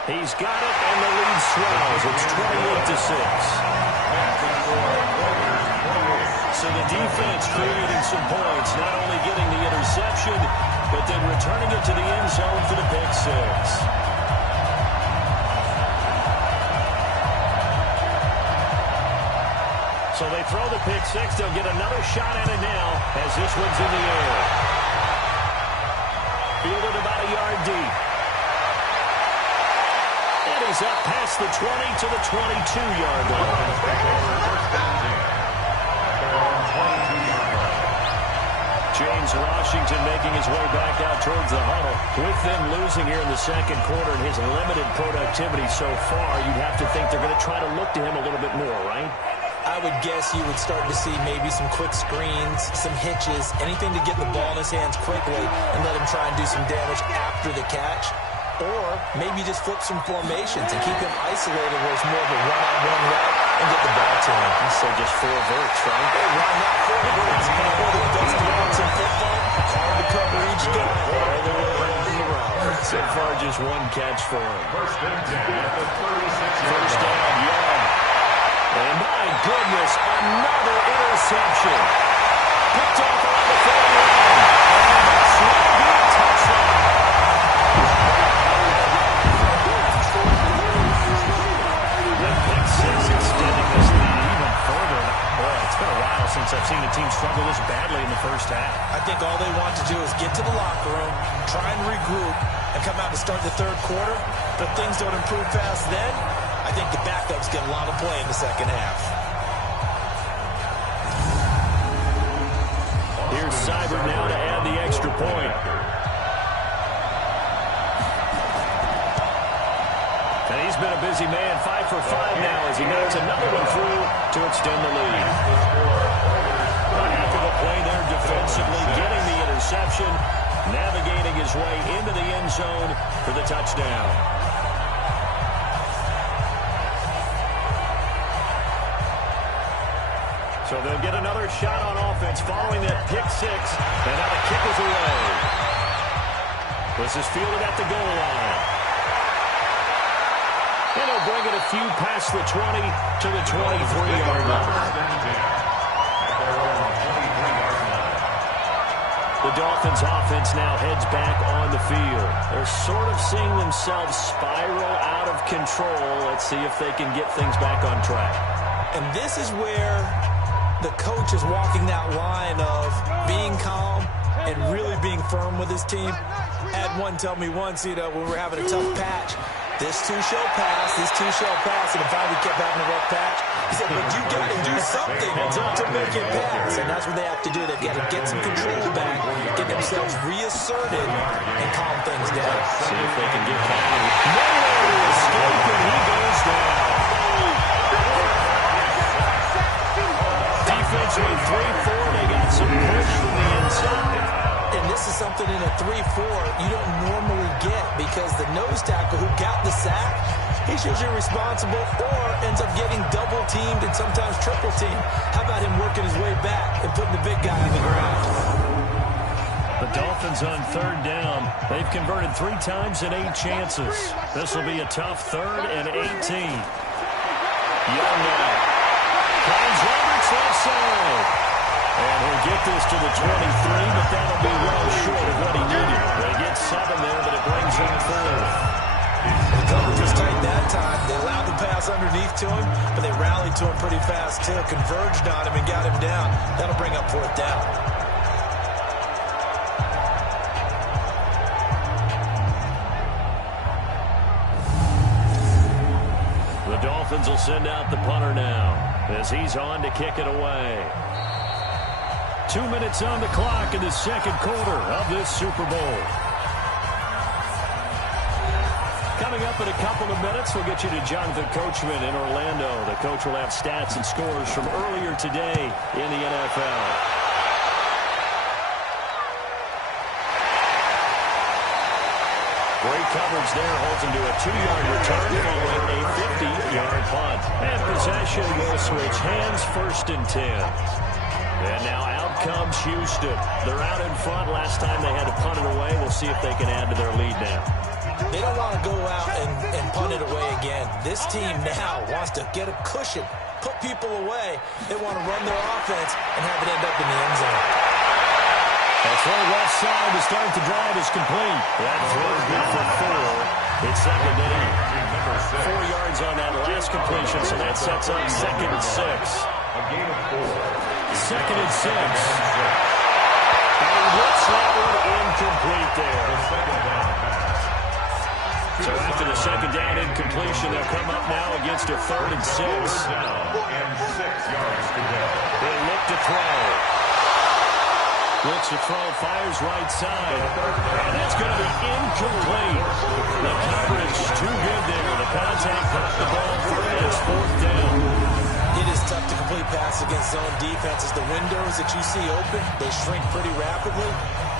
He's got it, and the lead swells. It's 28-6. So the defense creating some points, not only getting the interception, but then returning it to the end zone for the pick six. So they throw the pick six. They'll get another shot at it now as this one's in the air. Fielded about a yard deep. And he's up past the 20 to the 22-yard line. James Washington making his way back out towards the huddle. With them losing here in the second quarter and his limited productivity so far, you'd have to think they're going to try to look to him a little bit more, right? I would guess you would start to see maybe some quick screens, some hitches, anything to get the ball in his hands quickly and let him try and do some damage after the catch. Or maybe just flip some formations and keep him isolated where it's more of a one-on-one route and get the ball to him. So just 4 verts, right? Hey, why not 4 verts? You know the best routes in football? Hard to cover each guy all the way along the route. So far, just 1 catch for him. First and 10 at the 36. First down, Young. And my goodness, another interception. Picked off around the 40-line. And this will be a touchdown. The pick six extending this lead even further. Boy, it's been a while since I've seen a team struggle this badly in the first half. I think all they want to do is get to the locker room, try and regroup, and come out to start the third quarter. But if things don't improve fast then, I think the backups get a lot of play in the second half. Here's Seibert now to add the extra point. And he's been a busy man, 5 for 5 now as he knocks another one through to extend the lead. After the play there defensively, getting the interception, navigating his way into the end zone for the touchdown. So they'll get another shot on offense following that pick six, and now the kick is away. This is fielded at the goal line. And he'll bring it a few past the 20 to the 23-yard line. The Dolphins offense now heads back on the field. They're sort of seeing themselves spiral out of control. Let's see if they can get things back on track. And this is where the coach is walking that line of being calm and really being firm with his team. I had one tell me once, when we're having a tough patch, this too shall pass, and if Ivy kept having a rough patch, he said, but you got to do something to make it pass, and that's what they have to do. They've got to get some control back, get themselves reasserted, and calm things down. See if they can get Cavani. Nowhere to escape, and he goes down. Defense went 3-4. They got some push from the inside. And this is something in a 3-4 you don't normally get because the nose tackle who got the sack, he's usually responsible or ends up getting double-teamed and sometimes triple-teamed. How about him working his way back and putting the big guy on the ground? The Dolphins on third down. They've converted 3 times in 8 chances. This will be a tough 3rd and 18. Young now. Finds Roberts left side. And he'll get this to the 23, but that'll be well short of what he needed. They get 7 there, but it brings him 4. The coverage was tight that time. They allowed the pass underneath to him, but they rallied to him pretty fast, too. Converged on him and got him down. That'll bring up 4th down. The Dolphins will send out the punter now as he's on to kick it away. 2 minutes on the clock in the second quarter of this Super Bowl. Coming up in a couple of minutes, we'll get you to Jonathan Coachman in Orlando. The coach will have stats and scores from earlier today in the NFL. Great coverage there, holds him to a 2-yard return following a 50-yard punt. And possession will switch hands, 1st and 10. And now out comes Houston. They're out in front. Last time they had to punt it away. We'll see if they can add to their lead now. They don't want to go out and punt it away again. This team now wants to get a cushion, put people away. They want to run their offense and have it end up in the end zone. A throw left side to start the drive is complete. That throw is good for 4. It's 2nd down. 4 yards on that last completion, so that sets up 2nd and 6. A gain of 4. 2nd and 6. And he looks that one incomplete there. So after the 2nd down incompletion, they'll come up now against a 3rd and 6. And 6 yards to go. They'll look to throw. Looks to throw, fires right side. And that's going to be incomplete. The coverage too good there. The contact knocked the ball free. It's 4th down. It is tough to complete pass against zone defenses. The windows that you see open, they shrink pretty rapidly.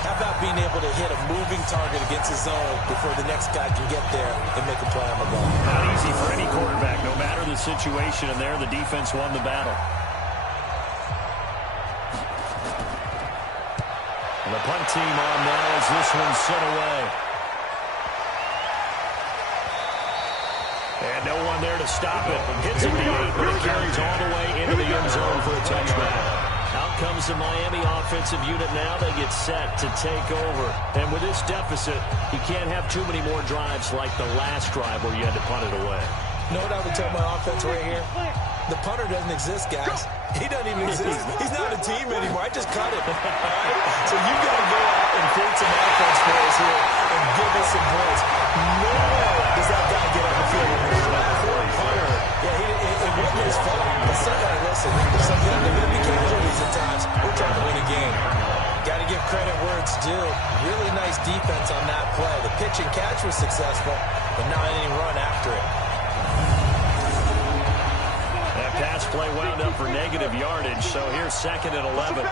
How about being able to hit a moving target against a zone before the next guy can get there and make a play on the ball? Not easy for any quarterback, no matter the situation. And there, the defense won the battle. And the punt team on now as this one's sent away. And no one there to stop it. Hits it deep, but it carries all the way into the end zone for a touchback. Out comes the Miami offensive unit now. They get set to take over. And with this deficit, you can't have too many more drives like the last drive where you had to punt it away. You know what I would tell my offense right here? The punter doesn't exist, guys. He doesn't even exist. He's not a team anymore. I just cut it. So you've got to go out and create some offense for us here and give us some points. No way does that guy get on the field. Poor punter. Yeah, it wasn't his fault. But somebody, listen, there are going to be casualties at times. We're trying to win a game. Got to give credit where it's due. Really nice defense on that play. The pitch and catch was successful, but not any run after it. That pass play wound up for negative yardage, so here's 2nd and 11.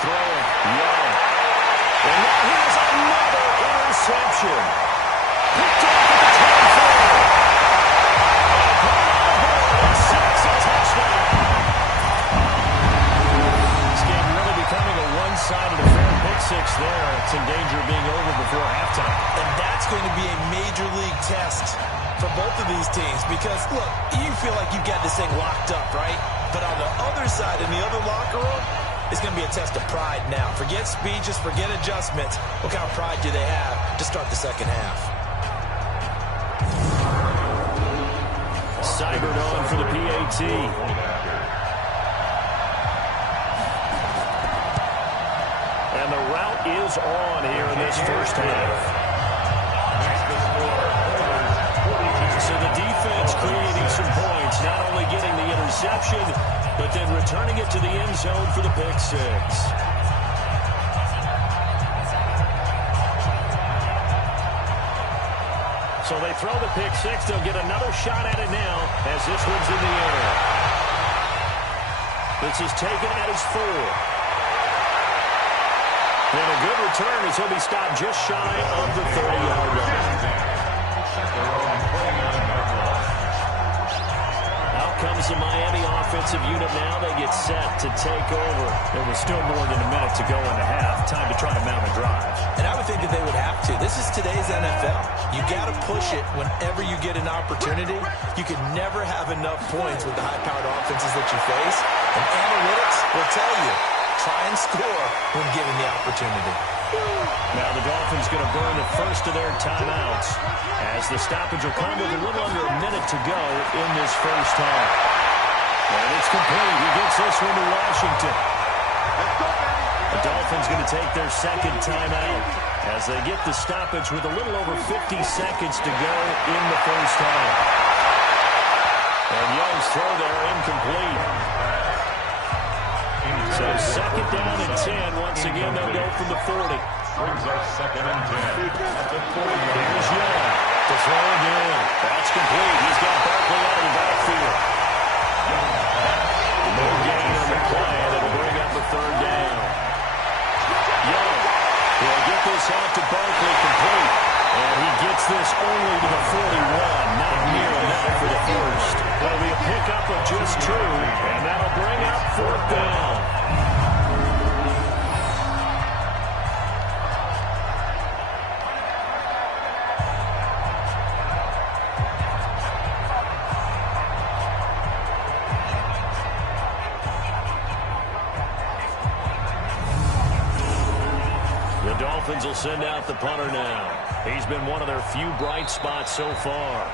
Throwing, Young. And now here's another interception. Picked off at the 24. Six, a touchdown. This game really becoming a one-sided affair. Pick 6 there. It's in danger of being over before halftime. And that's going to be a major league test for both of these teams because, look, you feel like you've got this thing locked up, right? But on the other side, in the other locker room, it's going to be a test of pride now. Forget speeches, forget adjustments. What kind of pride do they have to start the second half? Seibert on for the PAT. And the route is on here in this first half. So the defense creating some points, not only getting the interception, but then returning it to the end zone for the pick 6. So they throw the pick 6. They'll get another shot at it now as this one's in the air. This is taken at his 4. And a good return as he'll be stopped just shy of the 30-yard line. Out comes the Miami offensive unit now. They get set to take over. There was still more than a minute to go in the half. Time to try to mount a drive. And I would think that they would have to. This is today's NFL. You got to push it whenever you get an opportunity. You can never have enough points with the high-powered offenses that you face. And analytics will tell you, try and score when given the opportunity. Now the Dolphins going to burn the first of their timeouts as the stoppage will come with a little under a minute to go in this first half. And it's complete. He gets this one to Washington. The Dolphins going to take their second timeout as they get the stoppage with a little over 50 seconds to go in the first half. And Young's throw there incomplete. So second down and 10. Once again, they'll go from the 40. Brings up second and 10 at the 40. Here's Young to throw again. That's complete. He's got Barkley out of the backfield. No gain on the play, and it'll bring up a third down. Young will get this out to Barkley complete. And he gets this only to the 41. Not near enough for the first. That'll be a pickup of just 2, and that'll bring up fourth down. The Dolphins will send out the punter now. He's been one of their few bright spots so far.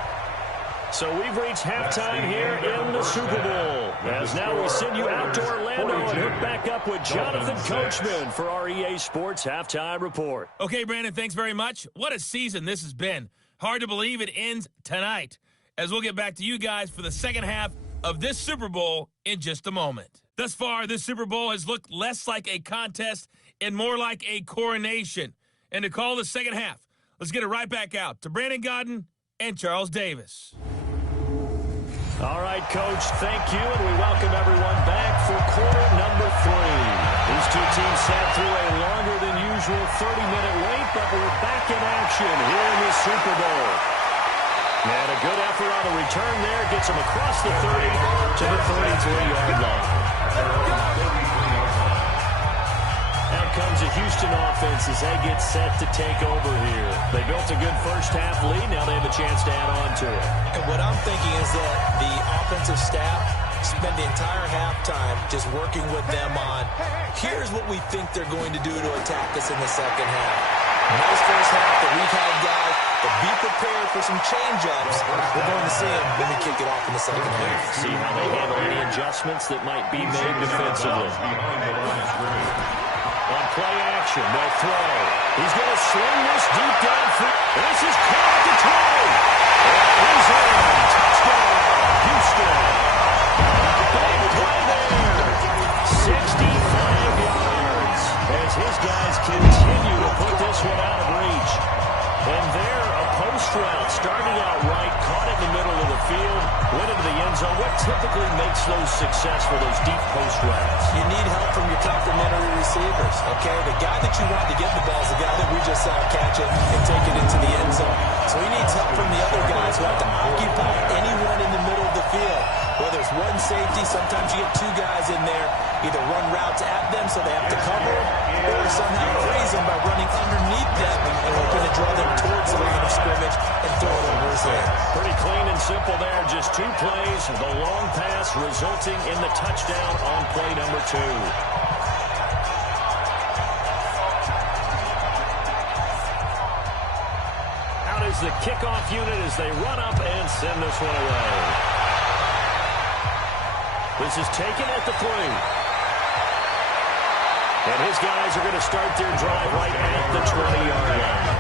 So we've reached halftime here in the Super Bowl. As now we send you out to Orlando and hook back up with Jonathan Coachman for our EA Sports Halftime Report. Okay, Brandon, thanks very much. What a season this has been. Hard to believe it ends tonight, as we'll get back to you guys for the second half of this Super Bowl in just a moment. Thus far, this Super Bowl has looked less like a contest and more like a coronation. And to call the second half, let's get it right back out to Brandon Godden and Charles Davis. All right, Coach, thank you, and we welcome everyone back for quarter number 3. These two teams sat through a longer than usual 30-minute wait, but we're back in action here in the Super Bowl. And a good effort on the return there gets them across the 30 to the 33-yard line. Out comes the Houston offense as they get set to take over here. They built a good first-half lead. Now they have a chance to add on to it. And what I'm thinking is that the offensive staff spend the entire halftime just working with them on, here's what we think they're going to do to attack us in the second half. Nice first half that we've had, guys, but be prepared for some change-ups. We're going to see them when we kick it off in the second half. See how they handle any adjustments that might be made defensively. On play action, they'll throw. He's going to swing this deep downfield. This is caught at the 20. And he's in. Touchdown, Houston. Big play there. 65 yards as his guys continue to put this one out of reach. And there, a post route starting out right, caught it in the middle of the field, went into the end zone. What typically makes those successful, those deep post routes? You need help from your complementary receivers, okay? The guy that you want to get the ball is the guy that we just saw catch it and take it into the end zone. So he needs help from the other guys who have to occupy anyone in the middle of the field. Whether it's one safety, sometimes you get 2 guys in there, either run routes at them so they have to cover, or somehow freeze them by running underneath them and hoping to draw them towards the line of scrimmage and throw it over his head. Pretty clean and simple there. Just 2 plays. The long pass resulting in the touchdown on play number 2. Out is the kickoff unit as they run up and send this one away. This is taken at the 3. And his guys are going to start their drive right at the 20-yard line.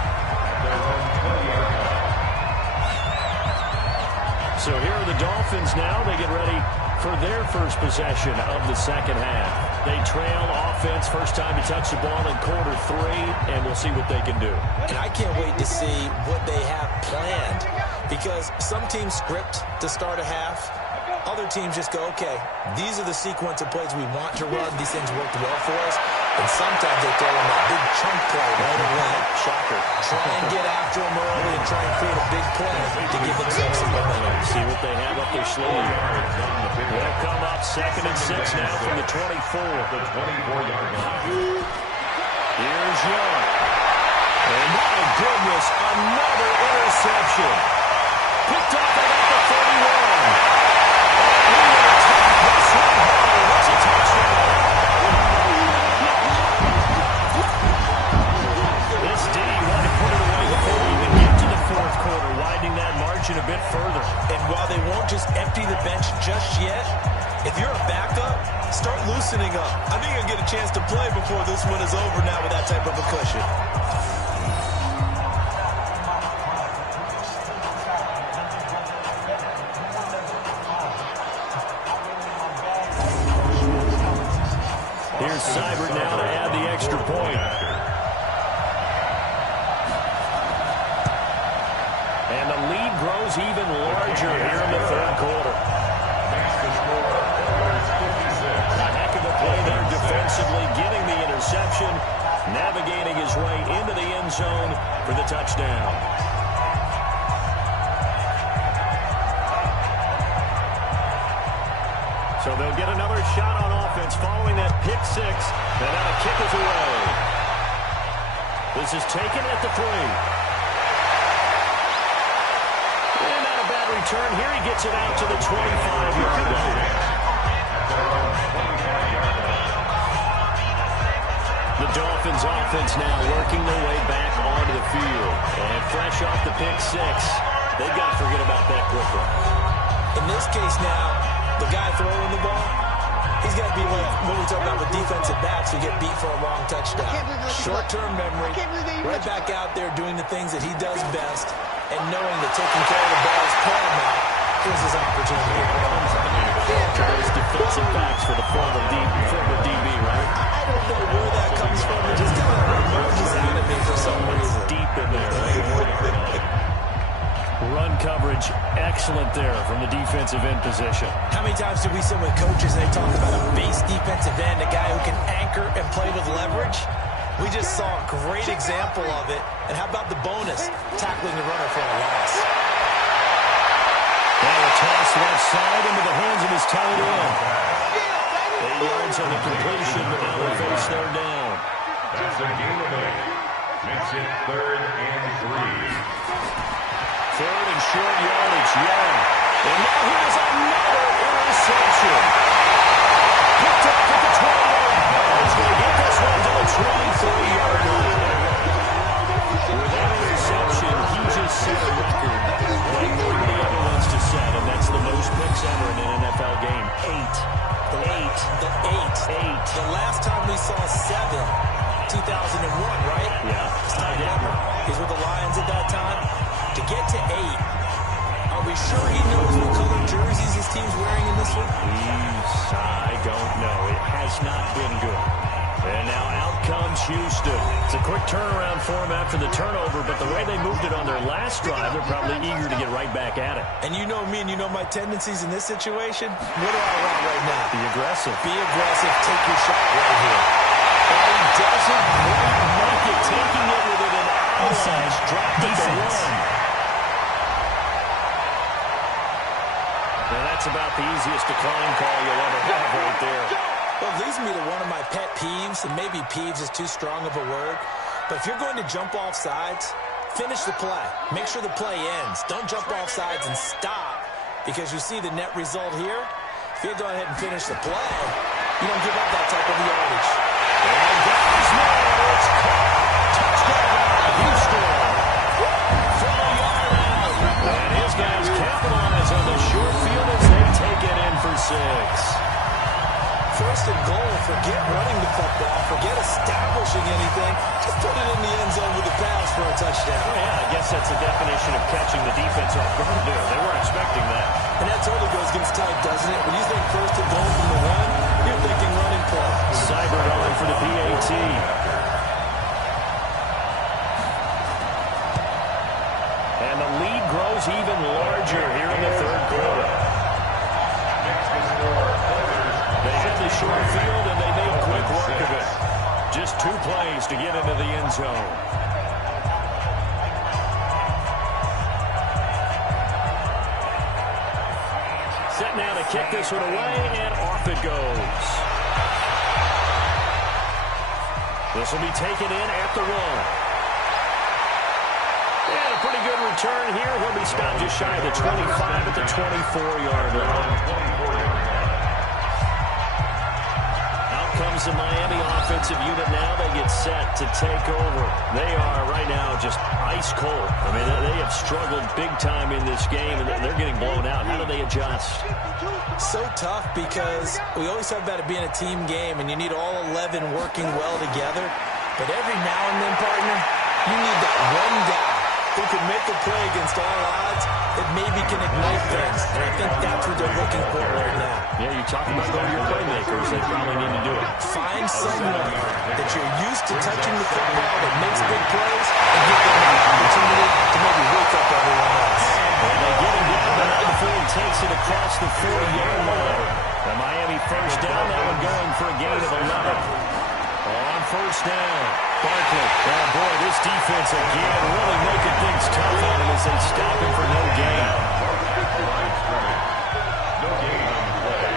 So here are the Dolphins now. They get ready for their first possession of the second half. They trail offense, first time to touch the ball in quarter 3, and we'll see what they can do. And I can't wait to see what they have planned, because some teams script to start a half. Other teams just go, okay, these are the sequence of plays we want to run. These things worked well for us. And sometimes they throw in that big chunk play right away. Shocker. Try and get after them early and try and create a big play to give themselves some momentum. See what they have up their sleeve. They'll come up 2nd and 6 now from the 24. The 24-yard line. Here's Young. And my goodness, another interception. Picked up about the 31. And he will take this one home. That's a touchdown. This D wanted to put it away before we even get to the 4th quarter, widening that margin a bit further. And while they won't just empty the bench just yet, if you're a backup, start loosening up. I think you'll get a chance to play before this one is over now with that type of a cushion. Here's Seibert now to add the extra point. And the lead grows even larger here in the 3rd quarter. A heck of a play there defensively, getting the interception, navigating his way into the end zone for the touchdown. So they'll get another shot on offense following that pick 6. And now a kick is away. This is taken at the 3. And not a bad return. Here he gets it out to the 25-yard line. The Dolphins offense now working their way back onto the field. And fresh off the pick 6, they've got to forget about that quickly. In this case now, the guy throwing the ball, he's got to be like when we talk about with defensive backs who get beat for a long touchdown. Short-term memory, right back out there doing the things that he does best, and knowing that taking care of the ball is paramount. Here's his opportunity. To those defensive backs for the former DB, right? I don't know where that comes from. It just kind of emerges out of me for some reason. Deep in there, right? Run coverage, excellent there from the defensive end position. How many times do we sit with coaches and they talk about a base defensive end, a guy who can anchor and play with leverage? We just saw a great example of it. And how about the bonus? Tackling the runner for a loss. Now a toss left side into the hands of his tight end. 8 yards on the completion, but now they face third down. That's a gain of 8. Makes it 3rd and 3. 3rd and short yardage, Young. And now here's another interception. Picked up at the 28. He's going to get this one to the 23-yard line. With that interception, he just set a record like nobody ever wants to set, and that's the most picks ever in an NFL game. 8. The last time we saw 7, 2001, right? Yeah. It's Ty Detmer. He's with the Lions at that time. To get to 8, are we sure he knows what color jerseys his team's wearing in this one? I don't know. It has not been good. And now out comes Houston. It's a quick turnaround for him after the turnover, but the way they moved it on their last drive, they're probably eager to get right back at it. And you know me and you know my tendencies in this situation. What do I want right now? Be aggressive. Be aggressive. Take your shot right here. And he doesn't quite make it, taking it with an outside drop defense. Now that's about the easiest decline call you'll ever have right there. Well, it leads me to one of my pet peeves, and maybe peeves is too strong of a word, but if you're going to jump off sides, finish the play. Make sure the play ends. Don't jump off sides and stop, because you see the net result here. If you go ahead and finish the play, you don't give up that type of yardage. And there's more. It's caught. Touchdown, Houston. From a yard out. And his guys capitalize on the short field as they take it in for 6. First and goal, forget running the football, forget establishing anything, just put it in the end zone with a pass for a touchdown. Oh, yeah, I guess that's the definition of catching the defense off guard there. They weren't expecting that. And that totally goes against type, doesn't it? When you think first and goal from the run, you're thinking running play. Seibert on for the PAT. And the lead grows even larger here in the 3rd quarter. They hit the short field, and they made quick work of it. tries to get into the end zone. Set now to kick this one away, and off it goes. This will be taken in at the 1. And a pretty good return here. He'll be stopped just shy of the 25 at the 24-yard line. Out comes the Miami offensive unit now. They get set to take over. They are right now just ice cold. I mean, they have struggled big time in this game, and they're getting blown out. How do they adjust? So tough because we always talk about it being a team game, and you need all 11 working well together. But every now and then, partner, you need that one guy who can make a play against all odds that maybe can ignite things. And I think that's what they're looking for right now. Yeah, you talk about going to your playmakers. They probably need to do it. Find someone that you're used to touching the football that makes big plays and give them an opportunity to maybe wake up everyone else. And they get him down, but not before he takes it across the 40-yard line. The Miami first down, that one going for a gain of 11. On first down, Barkley. Oh, boy, this defense again really making things tough on him as they stop him for no gain. No gain on the play.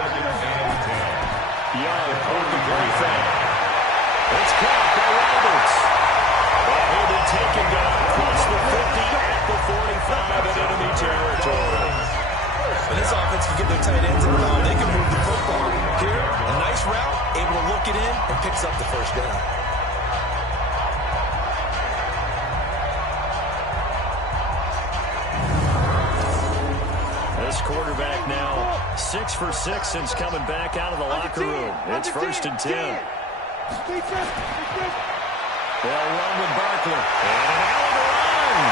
Second and 10. Young on the play fake. It's caught by Roberts. And he'll be taken down across the 50 at the 45 in enemy territory. When this offense can get their tight ends involved, they can move the football. Here, a nice route, able to look it in, and picks up the first down. This quarterback now 6 for 6 since coming back out of the locker room. It's first and 10. They'll run with Barkley. And an alley to run.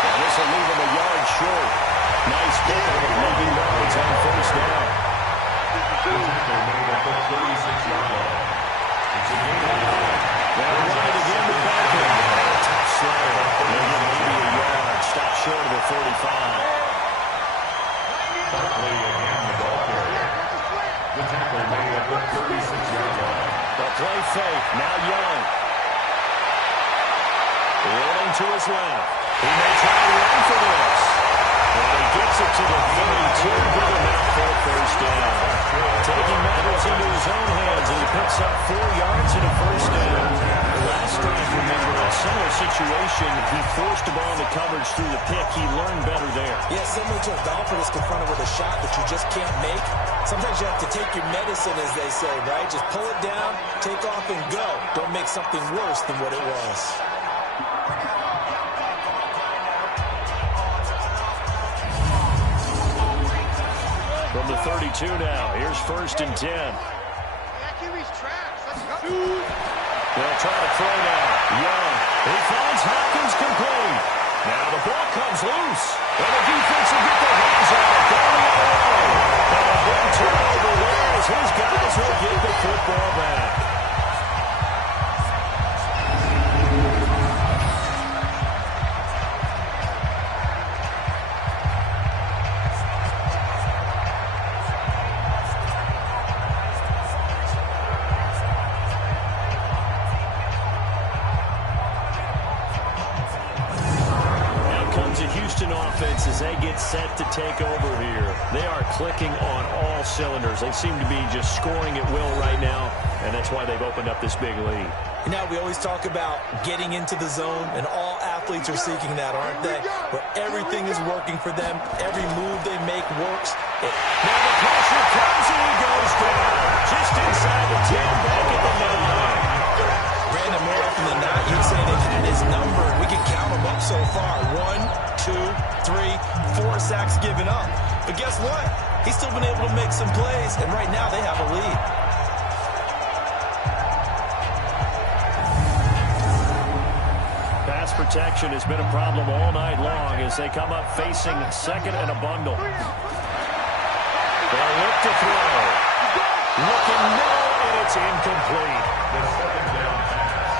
And this will leave him a yard short. Nice pickup of Levi Yards on first down. They're made at the 36-yard line. It's a gain of 9. They'll run it again with Barkley. Tough slide. They'll get maybe a yard. Stop short of the 45. Barkley again the ball carrier. The tackle made at the 36-yard line. The play fake. Now Young. Rolling to his left. He may try to run for this. And he gets it to the 32. Good enough for a first down. Taking matters into his own hands, and he picks up 4 yards and a first down. Last drive, remember, a similar situation. He forced the ball into coverage through the pick. He learned better there. Yeah, similar to a golfer that's confronted with a shot that you just can't make. Sometimes you have to take your medicine, as they say, right? Just pull it down, take off, and go. Don't make something worse than what it was. From the 32 now, here's first and 10. They'll try to throw now. Young. He finds Hopkins complete. Now the ball comes loose. And the defense will get their hands on it. Going the other way. And a big turnover there as his guys will get the football back. Offense as they get set to take over here. They are clicking on all cylinders. They seem to be just scoring at will right now, and that's why they've opened up this big lead. You know, we always talk about getting into the zone, and all athletes are seeking that, aren't they? Where everything is working for them. Every move they make works. Now the pressure comes, and he goes down. Just inside the 10, back at the 9. Brandon, more often than not, you'd say they've had his number. We can count them up so far. 1, 2, 3, 4 sacks given up. But guess what? He's still been able to make some plays, and right now they have a lead. Pass protection has been a problem all night long as they come up facing second and a bundle. They'll look to throw. Looking low, and it's incomplete. The second down pass.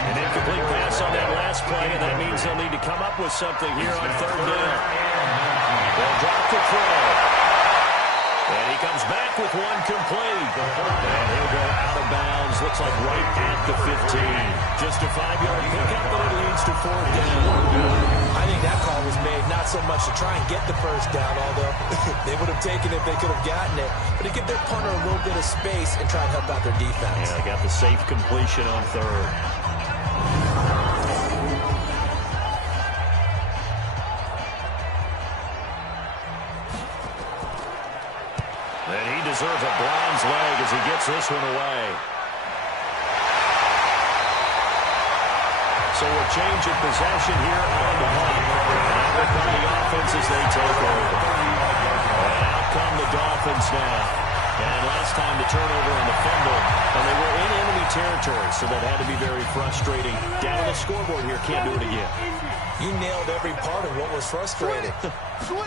An incomplete pass on that last play, and that means they'll need to come up with something here on third down. They'll drop the throw. And he comes back with one complete. And he'll go out of bounds. Looks looks like right at the 15. Just a 5-yard pickup, but it leads to 4th down. I think that call was made not so much to try and get the first down, although they would have taken it if they could have gotten it, but to give their punter a little bit of space and try and help out their defense. Yeah, they got the safe completion on 3rd. And he deserves a bronze leg as he gets this one away. So a change of possession here on the hunt. Now we're from the offense as they take over. And out come the Dolphins now. And last time the turnover on the fumble, and they were in enemy territory, so that had to be very frustrating. Down on the scoreboard here, can't do it again. You nailed every part of what was frustrating.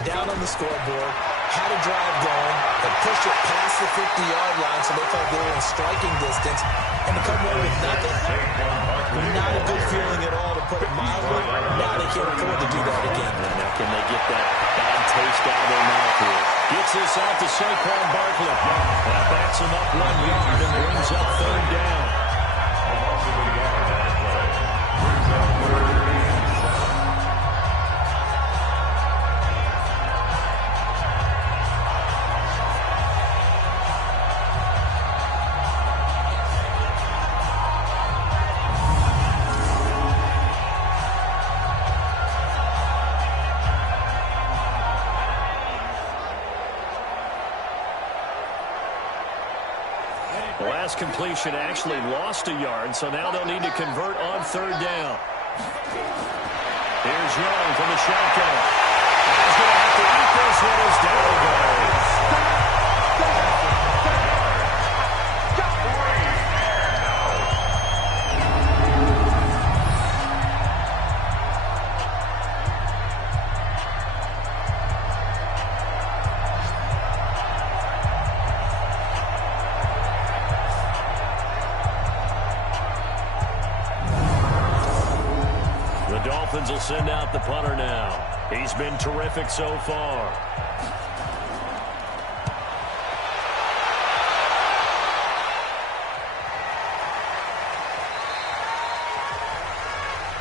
Down on the scoreboard, had a drive going, and pushed it past the 50-yard line so they felt they were in striking distance, and to come away with nothing, not a good feeling at all, to put it mildly. Now they can't afford to do that again. Now can they get that bad taste out of their mouth here? Gets this out to Saquon Barkley. That backs him up 1 yard and brings up 3rd down. The last completion actually lost a yard, so now they'll need to convert on 3rd down. Here's Young from the shotgun. He's going to have to eat this one as down he goes. Dolphins will send out the punter now. He's been terrific so far.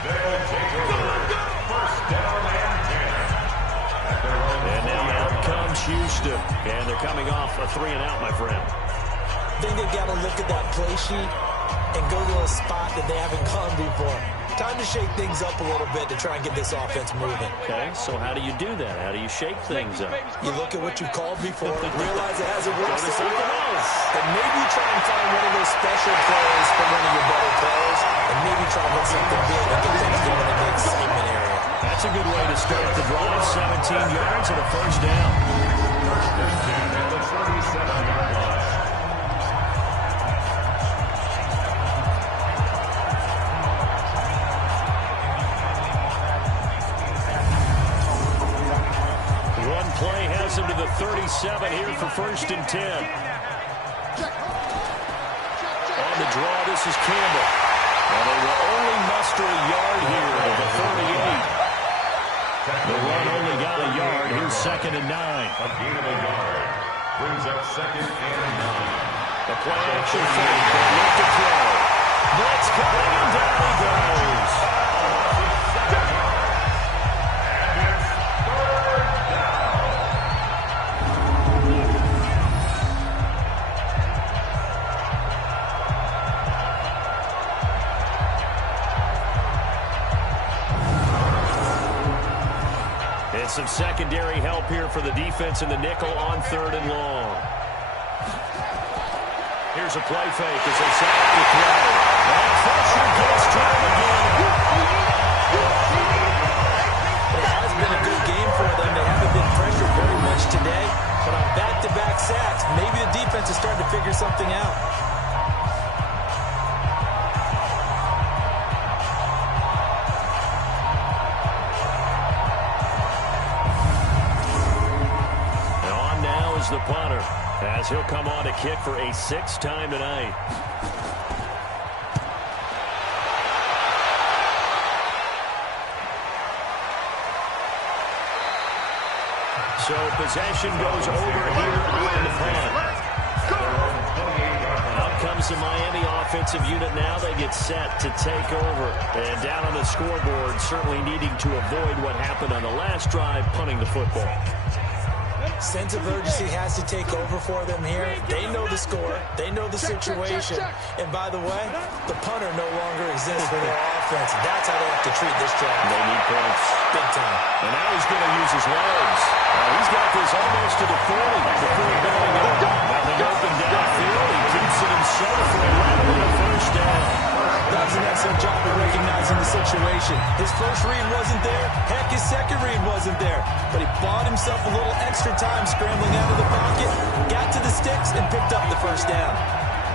They'll take over. 1st down and 10. And now out comes Houston. And they're coming off a 3-and-out, my friend. I think they've got to look at that play sheet and go to a spot that they haven't gone before. Time to shake things up a little bit to try and get this offense moving. Okay, so how do you do that? How do you shake things up? You look at what you called before, realize it hasn't worked something else. And maybe try and find one of those special plays from one of your better players, and maybe try and hit something big and get things going in the excitement area. That's a good way to start the drive. 17 yards and a 1st down. 1st and 10 at the 37-yard line. Play has him to the 37 here for 1st and 10. On the draw, this is Campbell. And they will only muster a yard here to the 38. The run only got a yard. Here's 2nd and 9. A gain of a yard. Brings up 2nd and 9. The play action fake. Look to throw. Blitz coming and down he goes. Some secondary help here for the defense in the nickel on 3rd and long. Here's a play fake as they set up the throw. And pressure gets to him again. It has been a good game for them. They haven't been pressured very much today, but on back-to-back sacks, maybe the defense is starting to figure something out. The punter, as he'll come on to kick for a 6th time tonight. So possession goes over here on the punt. Out comes gives the Miami offensive unit now. They get set to take over. And down on the scoreboard, certainly needing to avoid what happened on the last drive, punting the football. Sense of urgency has to take over for them here. They know the score. They know the situation. And by the way, the punter no longer exists for their offense. That's how they have to treat this drive. They need points. Big time. And now he's going to use his legs. He's got this almost to the 40 before going up. Nothing open downfield. He keeps it himself for a run with a first down. Does an excellent job of recognizing the situation. His first read wasn't there. Heck, his second read wasn't there. But he bought himself a little extra time scrambling out of the pocket, got to the sticks, and picked up the first down.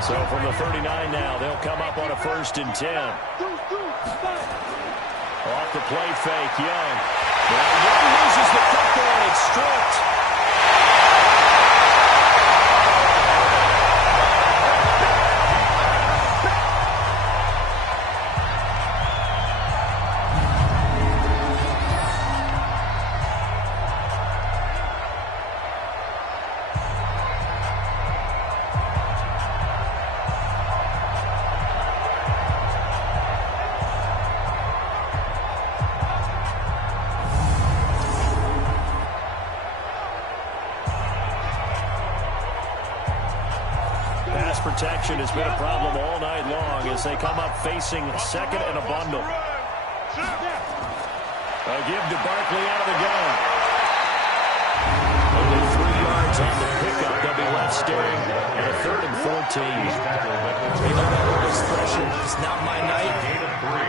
So from the 39 now, they'll come up on a 1st and 10. Off the play fake, Young. Now Young loses the football, and it's stripped. Protection has been a problem all night long as they come up facing second and a bundle. A give to Barkley out of the gun. Only 3 yards on the pickup. They'll be left staring at a 3rd and 14. You know that old expression, it's not my night.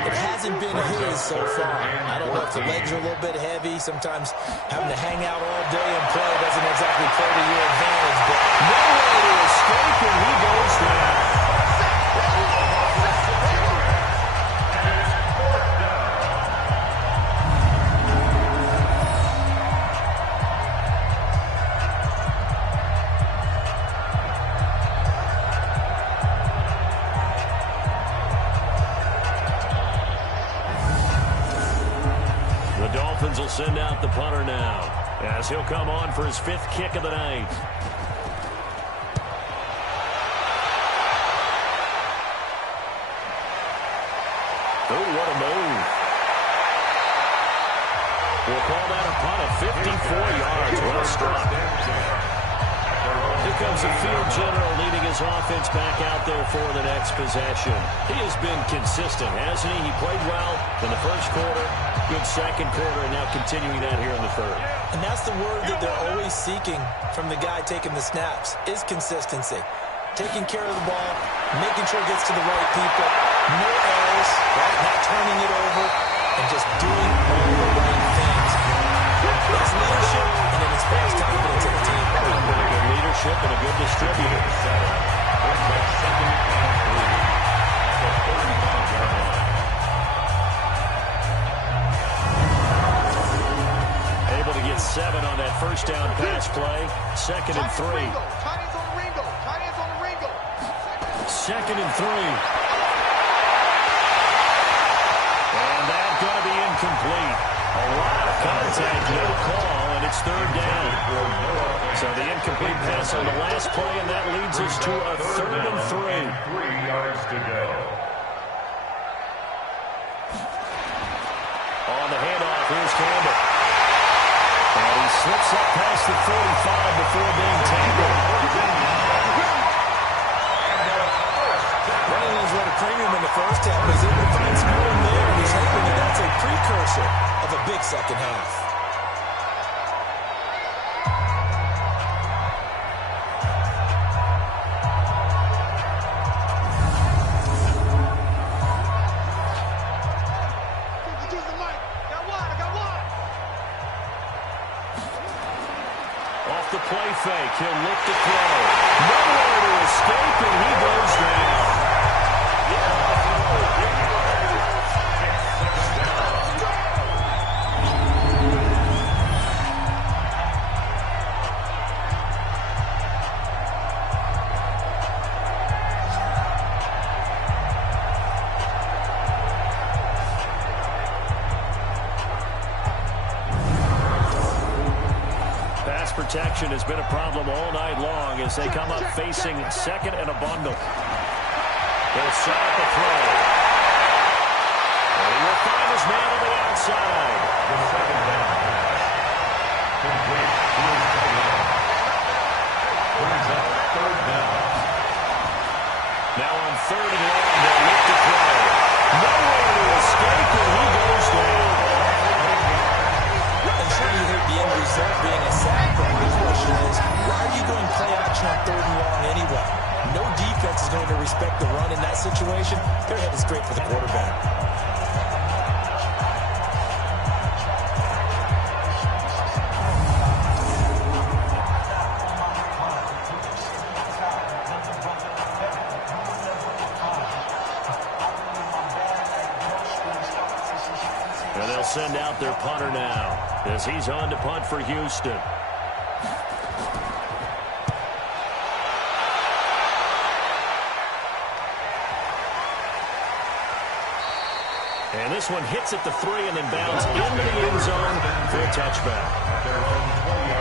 It hasn't been his so far. I don't know if the legs are a little bit heavy. Sometimes having to hang out all day and play doesn't exactly play to your advantage. But no way to escape, and he goes down. Will send out the punter now as he'll come on for his 5th kick of the night. Oh, what a move. We'll call that a punt of 54 yards. Well struck. Here comes the field general leading his offense back out there for the next possession. He has been consistent, hasn't he? He played well in the first quarter, good second quarter, and now continuing that here in the 3rd. And that's the word that they're always seeking from the guy taking the snaps, is consistency. Taking care of the ball, making sure it gets to the right people, no errors, right? Not turning it over, and just doing all the right things. That's leadership, and it inspires confidence in the team. Good leadership and a good distributor. Able to get 7 on that first down pass play. 2nd and 3. 2nd and 3. And that's going to be incomplete. A lot of contact, no call, and it's 3rd down. So the incomplete pass on the last play, and that leads us to a 3rd and 3. 3 yards to go. On the handoff, here's Campbell. And he slips up past the 45 before being tangled. Running those at a premium in the first half. He's able to find some room there, and he's hoping that that's a precursor of a big second half. Off the play fake, he'll look to throw. Nowhere to escape, and he goes down. Protection has been a problem all night long as they come up facing second and a bundle. He'll set up a throw. And he will find his man on the outside. The second down pass. Complete to his tight end. Brings up third down. Now on third and long, they'll look to throw. Nowhere to escape, and he goes down. I'm sure you heard the end result being a sack, but my question is, why are you going play action on third and long anyway? No defense is going to respect the run in that situation. They're headed straight for the quarterback. And they'll send out their punter now as he's on to punt for Houston. And this one hits at the 3 and then bounds into the end zone for a touchback.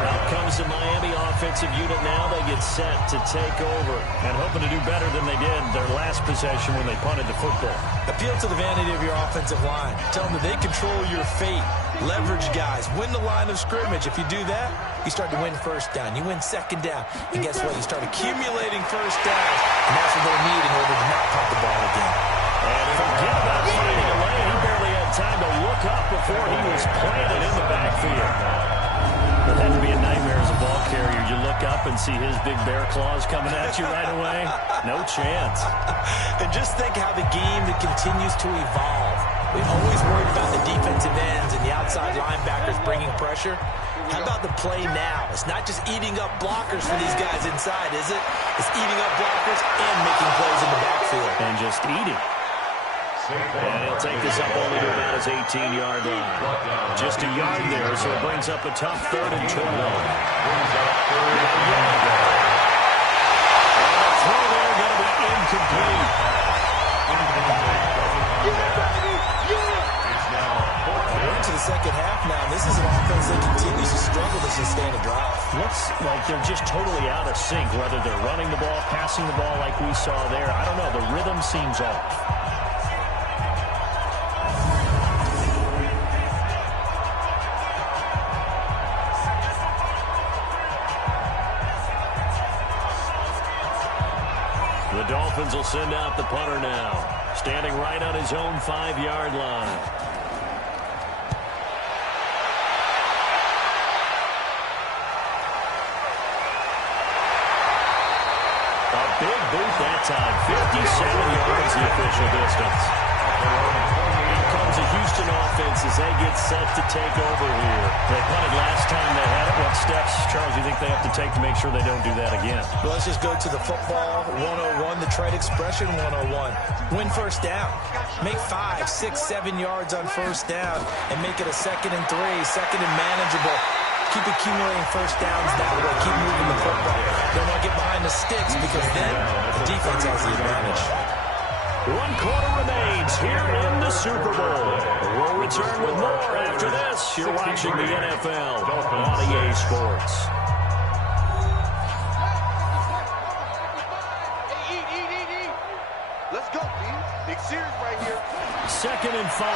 Out comes the Miami offensive unit now. They get set to take over and hoping to do better than they did their last possession when they punted the football. Appeal to the vanity of your offensive line. Tell them that they control your fate. Leverage guys. Win the line of scrimmage. If you do that, you start to win first down. You win second down. And guess what? You start accumulating first downs. And that's what they'll need in order to not punt the ball again. And forget about finding a lane. He barely had time to look up before he was planted in the backfield. Well, that would be a nightmare as a ball carrier. You look up and see his big bear claws coming at you right away. No chance. And just think how the game continues to evolve. We always worried about the defensive ends and the outside linebackers bringing pressure. How about the play now? It's not just eating up blockers for these guys inside, is it? It's eating up blockers and making plays in the backfield. And just eating. And he'll take this up only to about his 18-yard line. Just a yard there, so it brings up a tough 3rd and 12. And the throw there going to be incomplete. We're into the second half now. This is an offense that continues to struggle to sustain a drive. Looks like they're just totally out of sync, whether they're running the ball, passing the ball like we saw there. I don't know. The rhythm seems off. The Dolphins will send out the punter now, standing right on his own 5-yard line. A big boot that time, 57 yards the official distance. Here comes the Houston offense as they get set to take over here. They punted last time they had it. What steps, Charles, do you think they have to take to make sure they don't do that again? Well, let's just go to the football 101, the trade expression 101. Win first down. Make 5, 6, 7 yards on first down and make it a 2nd and 3, second and manageable. Keep accumulating first downs that way. Keep moving the football. Don't want to get behind the sticks because then the defense has the advantage. 1 quarter remains here in the Super Bowl. We'll return with more after this. You're watching the NFL on EA Sports. Eat. Let's go, D. Big series right here. 2nd and 5.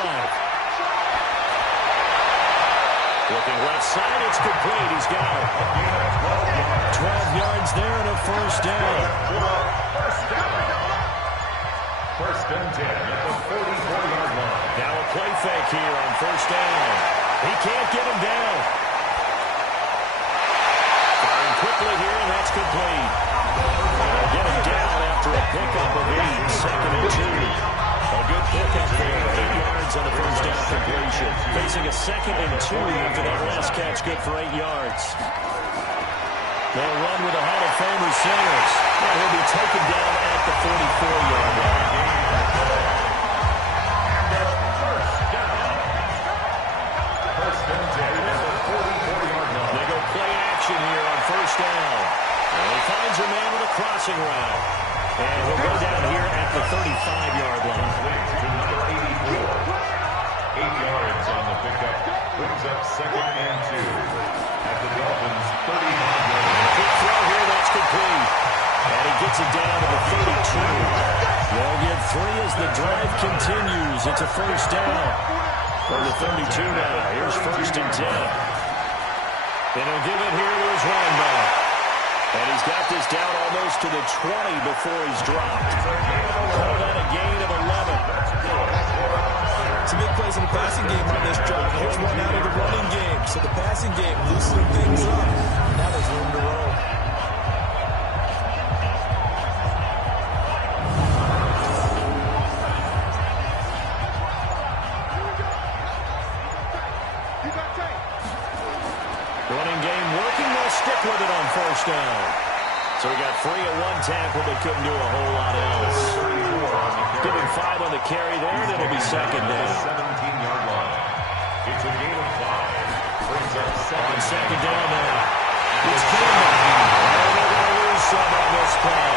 Looking left side, it's complete. He's got it. 12 yards there and a first down. First and 10 at the 44-yard line. Now a play fake here on first down. He can't get him down. Firing quickly here, and that's complete. They'll get him down after a pickup of 8, 2nd and 2. A good pickup there, 8 yards on the first down completion. Facing a 2nd and 2 after that last catch, good for 8 yards. They'll run with a Hall of Famer Sanders. And he'll be taken down at the 44-yard line. First and 10 at the 44-yard line. They go play action here on first down. And he finds a man with a crossing route. And he'll go down here at the 35-yard line. To number 84. 8 yards on the pickup. Brings up 2nd and 2 at the Dolphins' 35-yard line. Quick throw here, that's complete. And he gets it down to the 32. They'll get the drive continues. It's a first down. For the 32 now. Here's 1st and 10. And he'll give it here to his running back. And he's got this down almost to the 20 before he's dropped. Call that a gain of 11. Some big plays in the passing game on this drive. Here's one out of the running game. So the passing game loosening things up. Now there's room to roll. Running game working. They'll stick with it on 1st down. So we got 3 at 1 tackle, but couldn't do a whole lot else. Give him 5 on the carry there, and it'll be 2nd down. 17-yard line. It's a gain of 5. Brings up On 2nd down now. It's Campbell. And they're going to lose some on this play.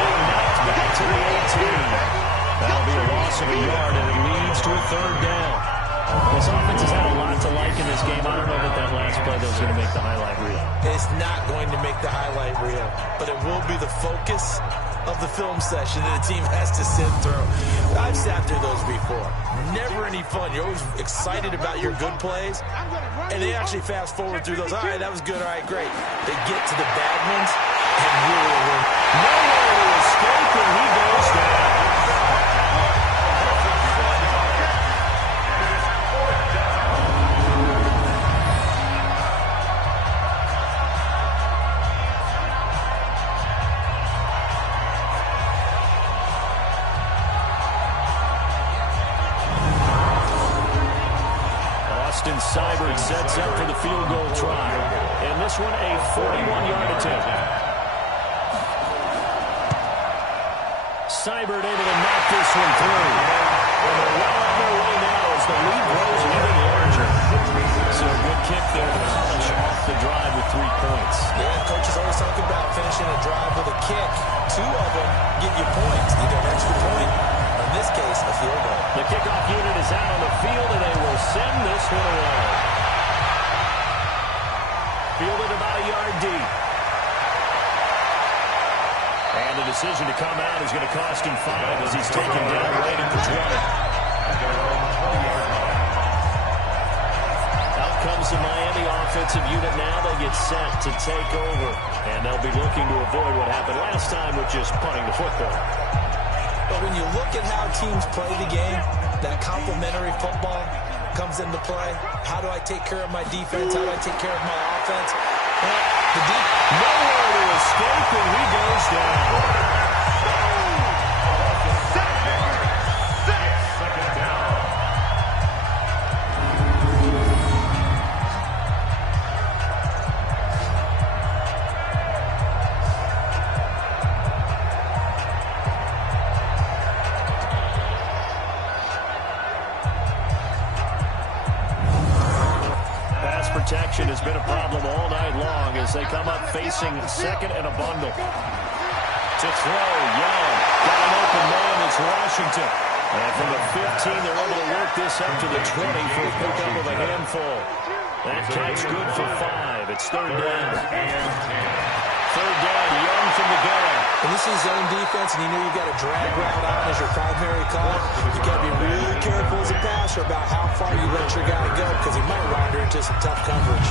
Being knocked back to the 18. That'll be a loss of a yard, and it leads to a 3rd down. This offense has had a lot to like in this game. I don't know that last play that was going to make the highlight reel. It's not going to make the highlight reel, but it will be the focus of the film session that the team has to sit through. I've sat through those before. Never any fun. You're always excited about your good plays, and they actually fast forward through those. All right, that was good. All right, great. They get to the bad ones and really win. Nowhere to escape, and he goes down. Seibert sets up for the field goal try. And this one a 41-yard attempt. Seibert able to knock this one through. And they're well on their way now as the lead grows even larger. So a good kick there to finish off the drive with 3 points. Yeah, coaches always talk about finishing a drive with a kick. 2 of them get you points, either an extra point, or in this case, a field goal. The kickoff unit is out on the field, and they will send this one away. Fielded about a yard deep. And the decision to come out is going to cost him 5 as he's taken down right at the 20. Out comes the Miami offensive unit now. They get set to take over. And they'll be looking to avoid what happened last time, which is punting the football. But when you look at how teams play the game, that complementary football comes into play. How do I take care of my defense? How do I take care of my offense? Well, nowhere to escape, and he goes down. Protection has been a problem all night long as they come up facing 2nd and a bundle. To throw, Young. Got an open man, it's Washington. And from the 15, they're able to work this up to the 20 for a pickup of a handful. That catch good for 5. It's 3rd down. 3rd down, Young from the gun. When you see zone defense and you know you've got a drag route on as your primary call, you've got to be really careful as a passer about how far you let your guy go because he might wander into some tough coverage.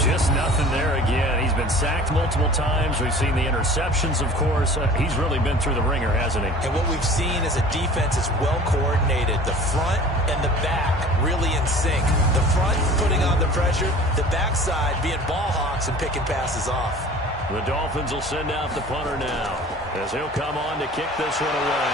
Just nothing there again. He's been sacked multiple times. We've seen the interceptions, of course. He's really been through the ringer, hasn't he? And what we've seen is a defense is well coordinated. The front and the back really in sync. The front putting on the pressure, the backside being ball hawks and picking passes off. The Dolphins will send out the punter now as he'll come on to kick this one away.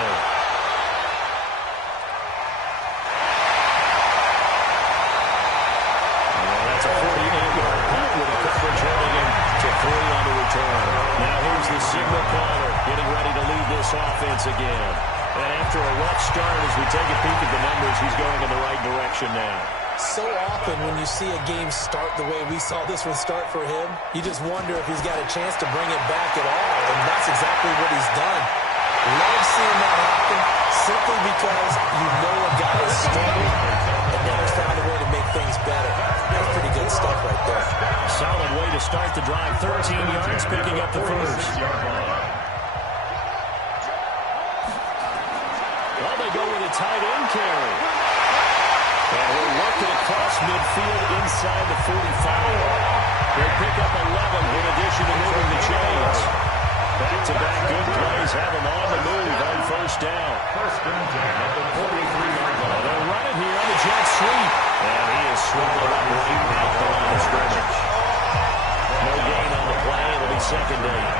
That's a 48-yard punt with a coverage holding him to 3 on the return. Now here's the signal caller getting ready to lead this offense again. And after a rough start, as we take a peek at the numbers, he's going in the right direction now. So often when you see a game start the way we saw this one start for him, you just wonder if he's got a chance to bring it back at all, and that's exactly what he's done. Love seeing that happen simply because you know a guy is struggling and now he's found a way to make things better. That's pretty good stuff right there. Solid way to start the drive. 13 yards, picking up the first. to go with a tight end carry. And we're working across midfield inside the 45. They pick up 11 in addition to moving the chains. Back-to-back good plays have them on the move on first down. First and 10 at the 43-yard line. They'll run it here on the jet sweep. And he is swallowed up right at the line of scrimmage. No gain on the play. It'll be second down.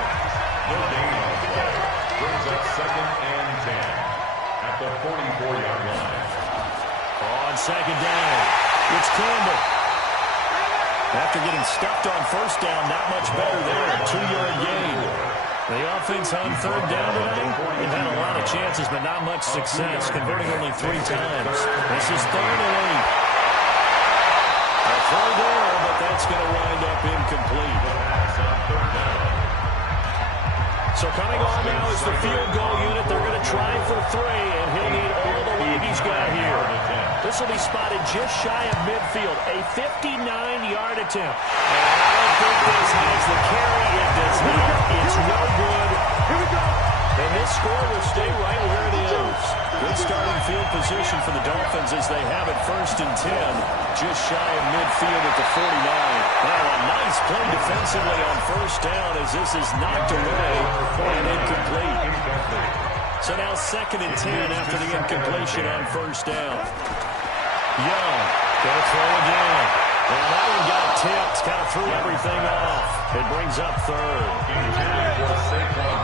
No gain on the play. Brings up second and 10 at the 44-yard line. On second down, it's Campbell. After getting stuffed on first down, not much better there. A 2-yard gain. The offense on third down tonight, they've had a lot of chances, but not much success, converting only 3 times. This is 3rd and 8. A throw there, but that's going to wind up incomplete. So coming on now is the field goal unit. They're going to try for 3, and he'll need all the leg he's got here. This will be spotted just shy of midfield, a 59-yard attempt. And I don't think this has the carry. It does not. It's no good. Here we go. And this score will stay right where it is. Good starting field position for the Dolphins as they have it first and 10, just shy of midfield at the 49. Now a nice play defensively on first down as this is knocked away and incomplete. So now second and 10 after the incompletion on first down. Young, gonna throw again. And that one got tipped, kind of threw everything off. It brings up third.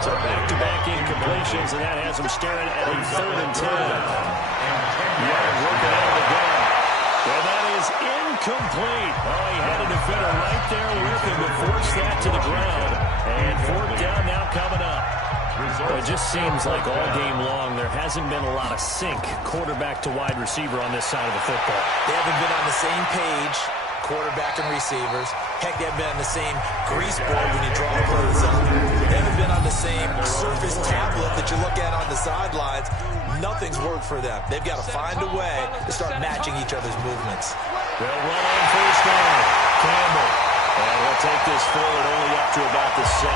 So back-to-back incompletions, and that has them staring at a 3rd and 10. Young working out of the gun. Well, that is incomplete. Oh, he had a defender right there with him to force that to the ground. And 4th down now coming up. Well, it just seems like all game long there hasn't been a lot of sync quarterback to wide receiver on this side of the football. They haven't been on the same page, quarterback and receivers. Heck, they haven't been on the same grease board when you draw plays up. They haven't been on the same surface tablet that you look at on the sidelines. Nothing's worked for them. They've got to find a way to start matching each other's movements. They'll run on first down. Campbell. And we'll take this forward only up to about the 7.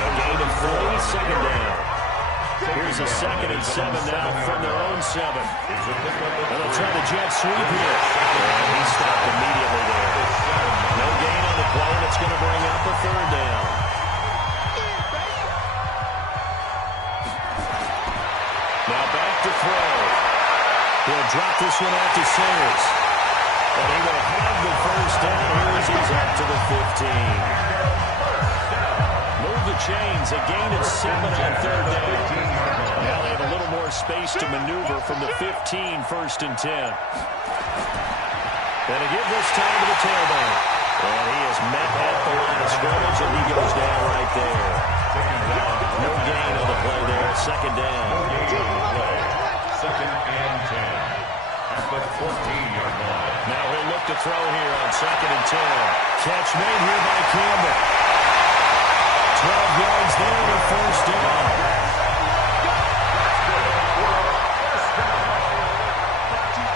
A gain of 3, second down. Here's a 2nd and 7 now from their own 7. And they'll try the jet sweep here. And he stopped immediately there. No gain on the play, and it's going to bring up a 3rd down. Now back to throw. He'll drop this one out to Sayers. And he will have the first down here as he's up to the 15. Move the chains, a gain of 7 on 3rd down. Now they have a little more space to maneuver from the 15, 1st and 10. And again this time to the tailback. And he is met at the line of scrimmage, and he goes down right there. No gain on the play there, 2nd down. Second and 10 at the 14-yard line. Now he'll look to throw here on 2nd and 10. Catch made here by Campbell. 12 yards there with first down.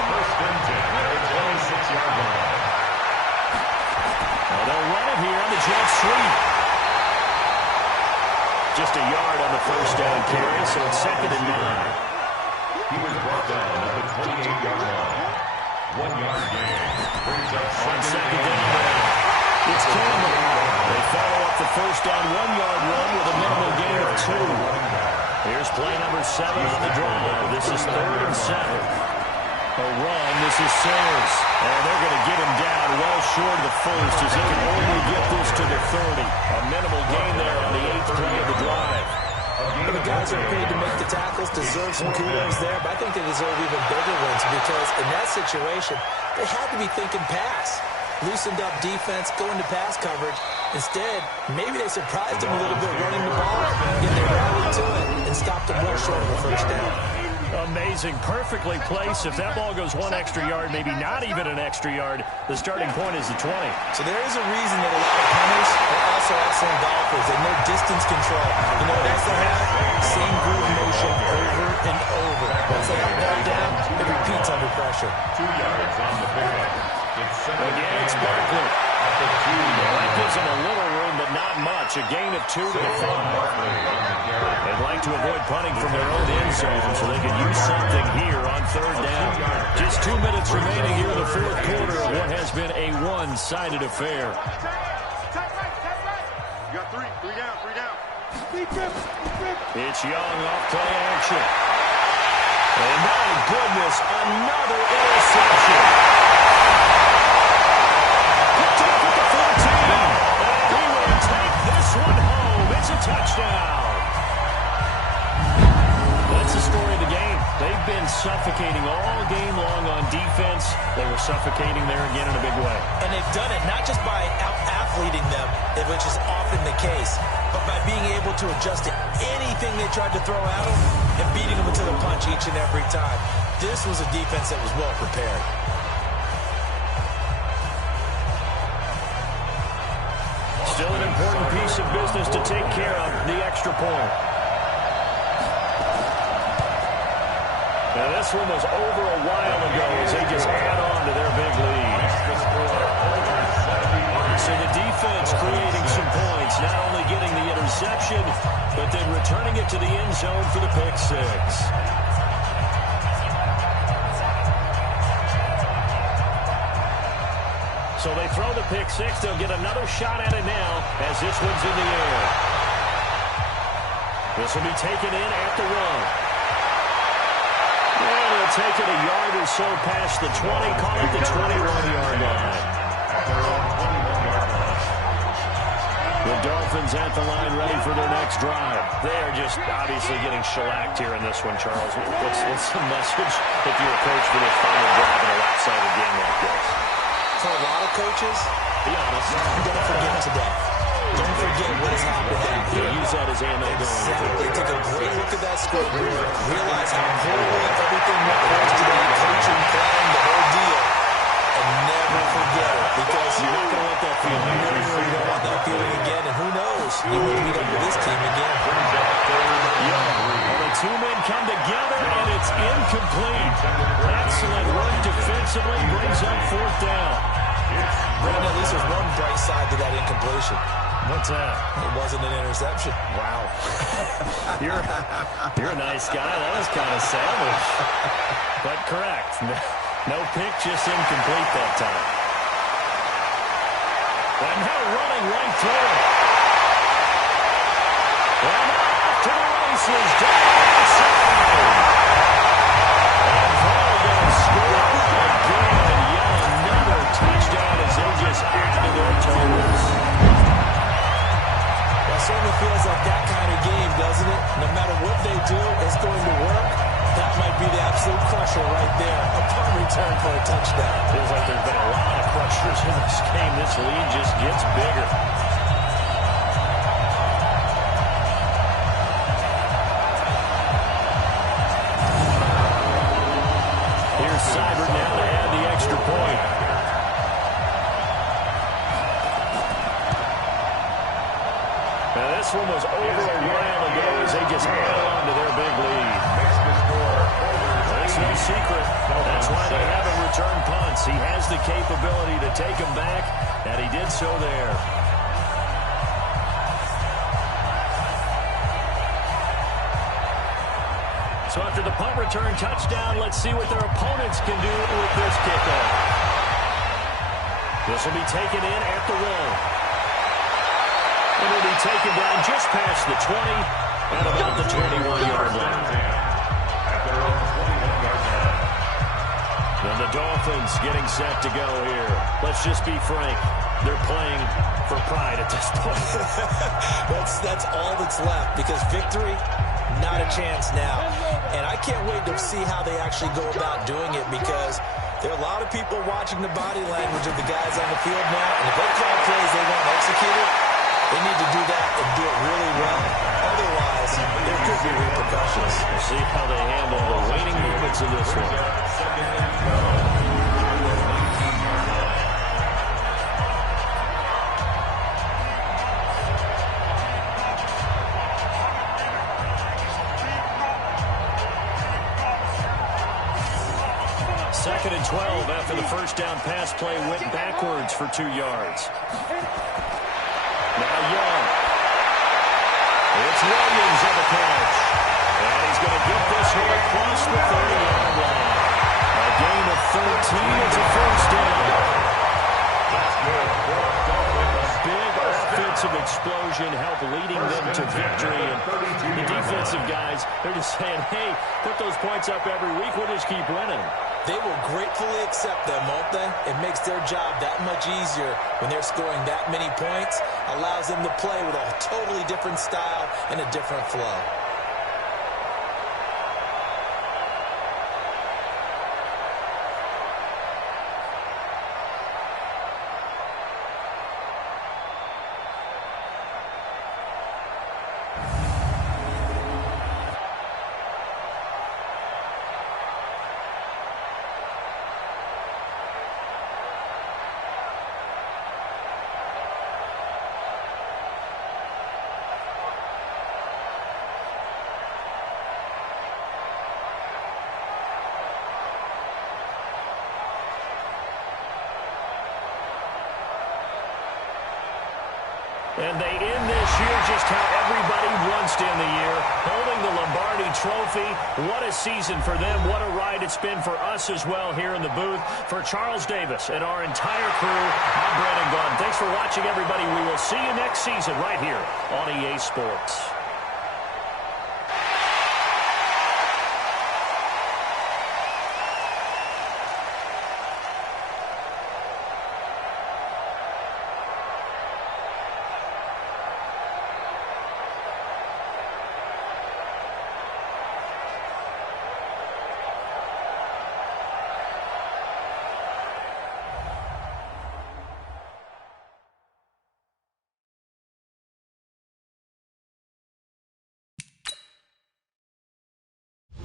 First and 10 at the 26-yard line. Well, they'll run it here on the jet sweep. Just a yard on the first down carry, so it's 2nd and 9. He was brought down at the 28-yard line. 1-yard gain. Brings up On second down, it's Campbell. They follow up the first down 1-yard run with a minimal gain of 2. Here's play number 7 on the drive. This is 3rd and 7. A run, this is Sayers. And they're going to get him down well short of the first as he can only get this to the 30. A minimal gain there on the 8th play of the drive. The guys who are paid to make the tackles deserve some kudos there, but I think they deserve even bigger ones because in that situation, they had to be thinking pass. Loosened up defense, going to pass coverage. Instead, maybe they surprised him a little bit running the ball, yet they rallied to it and stopped him well short of the first down. Amazing, perfectly placed. If that ball goes 1 extra yard, maybe not even an extra yard, the starting point is the 20. So there is a reason that a lot of punters are also excellent golfers. They know distance control. You know what else they have? Same groove motion over and over. Once they have the ball down, it repeats under pressure. 2 yards on the pickup. Again, it's Barkley. That gives him a little room, but not much. A gain of 2 to the 5. They'd like to avoid punting from their own end zone so they can use something here on third down. Just 2 minutes remaining here in the fourth quarter of what has been a one-sided affair. You got three down. It's Young off play action. And my goodness, another interception. Picked up at the 14. And he will take this one home. It's a touchdown. That's the story of the game. They've been suffocating all game long on defense. They were suffocating there again in a big way. And they've done it not just by out-athleting them, which is often the case, but by being able to adjust to anything they tried to throw at them and beating them into the punch each and every time. This was a defense that was well prepared. Still an important piece of business to take care of, the extra point. Now this one was over a while ago as they just add on to their big lead. So the defense creating some points, not only getting the interception, but then returning it to the end zone for the pick six. So they throw the pick six. They'll get another shot at it now as this one's in the air. This will be taken in at the one. And it'll take it a yard or so past the 20, call it the 21-yard line. The Dolphins at the line ready for their next drive. They are just obviously getting shellacked here in this one, Charles. What's the message if you're a coach for this final drive in a lopsided game like this? For a lot of coaches, be honest, don't forget today. Don't forget what has happened out here. Use that as ammo going. Exactly. Take a great look at that scoreboard. Realize how poorly everything went for us today. Coaching, playing, the whole deal. And never forget it. Because you're not going to want that feeling. You don't want that feeling again. And who knows? You will meet up with this team again. Well, the two men come together, and it's incomplete. Excellent work defensively. Brings up fourth down. Brandon, at least there's one bright side to that incompletion. What's that? It wasn't an interception. Wow. You're a nice guy. That was kind of savage. But correct. No pick, just incomplete that time. And now running right through it. And off to the races. Down the side. And they're going to score again. And yet another touchdown as they just add to their totals. That certainly feels like that kind of game, doesn't it? No matter what they do, it's going to work. That might be the absolute crusher right there. A punt return for a touchdown. Feels like there's been a lot of crushers in this game. This lead just gets bigger. Here's Seibert now to add the extra point. Now this one was over a while ago as they just add on to their big lead. That's no secret. That's why they haven't returned punts. He has the capability to take them back, and he did so there. So after the punt return touchdown, let's see what their opponents can do with this kickoff. This will be taken in at the one. And it'll be taken down just past the 20 at about the 21-yard line. And the Dolphins getting set to go here. Let's just be frank. They're playing for pride at this point. That's all that's left, because victory, not a chance now. And I can't wait to see how they actually go about doing it, because there are a lot of people watching the body language of the guys on the field now. And if they call plays they want executed, they need to do that and do it really well. Otherwise, there could be repercussions. We'll see how they handle the waning moments of this one. Second and 12 after the first down pass play went backwards for 2 yards. Now Young. It's Williams on the catch. leading them to victory. And the defensive guys, they're just saying, hey, put those points up every week. We'll just keep winning. They will gratefully accept them, won't they? It makes their job that much easier when they're scoring that many points. Allows them to play with a totally different style and a different flow. And they end this year just how everybody wants to end the year, holding the Lombardi Trophy. What a season for them. What a ride it's been for us as well here in the booth. For Charles Davis and our entire crew, I'm Brandon Gaudin. Thanks for watching, everybody. We will see you next season right here on EA Sports.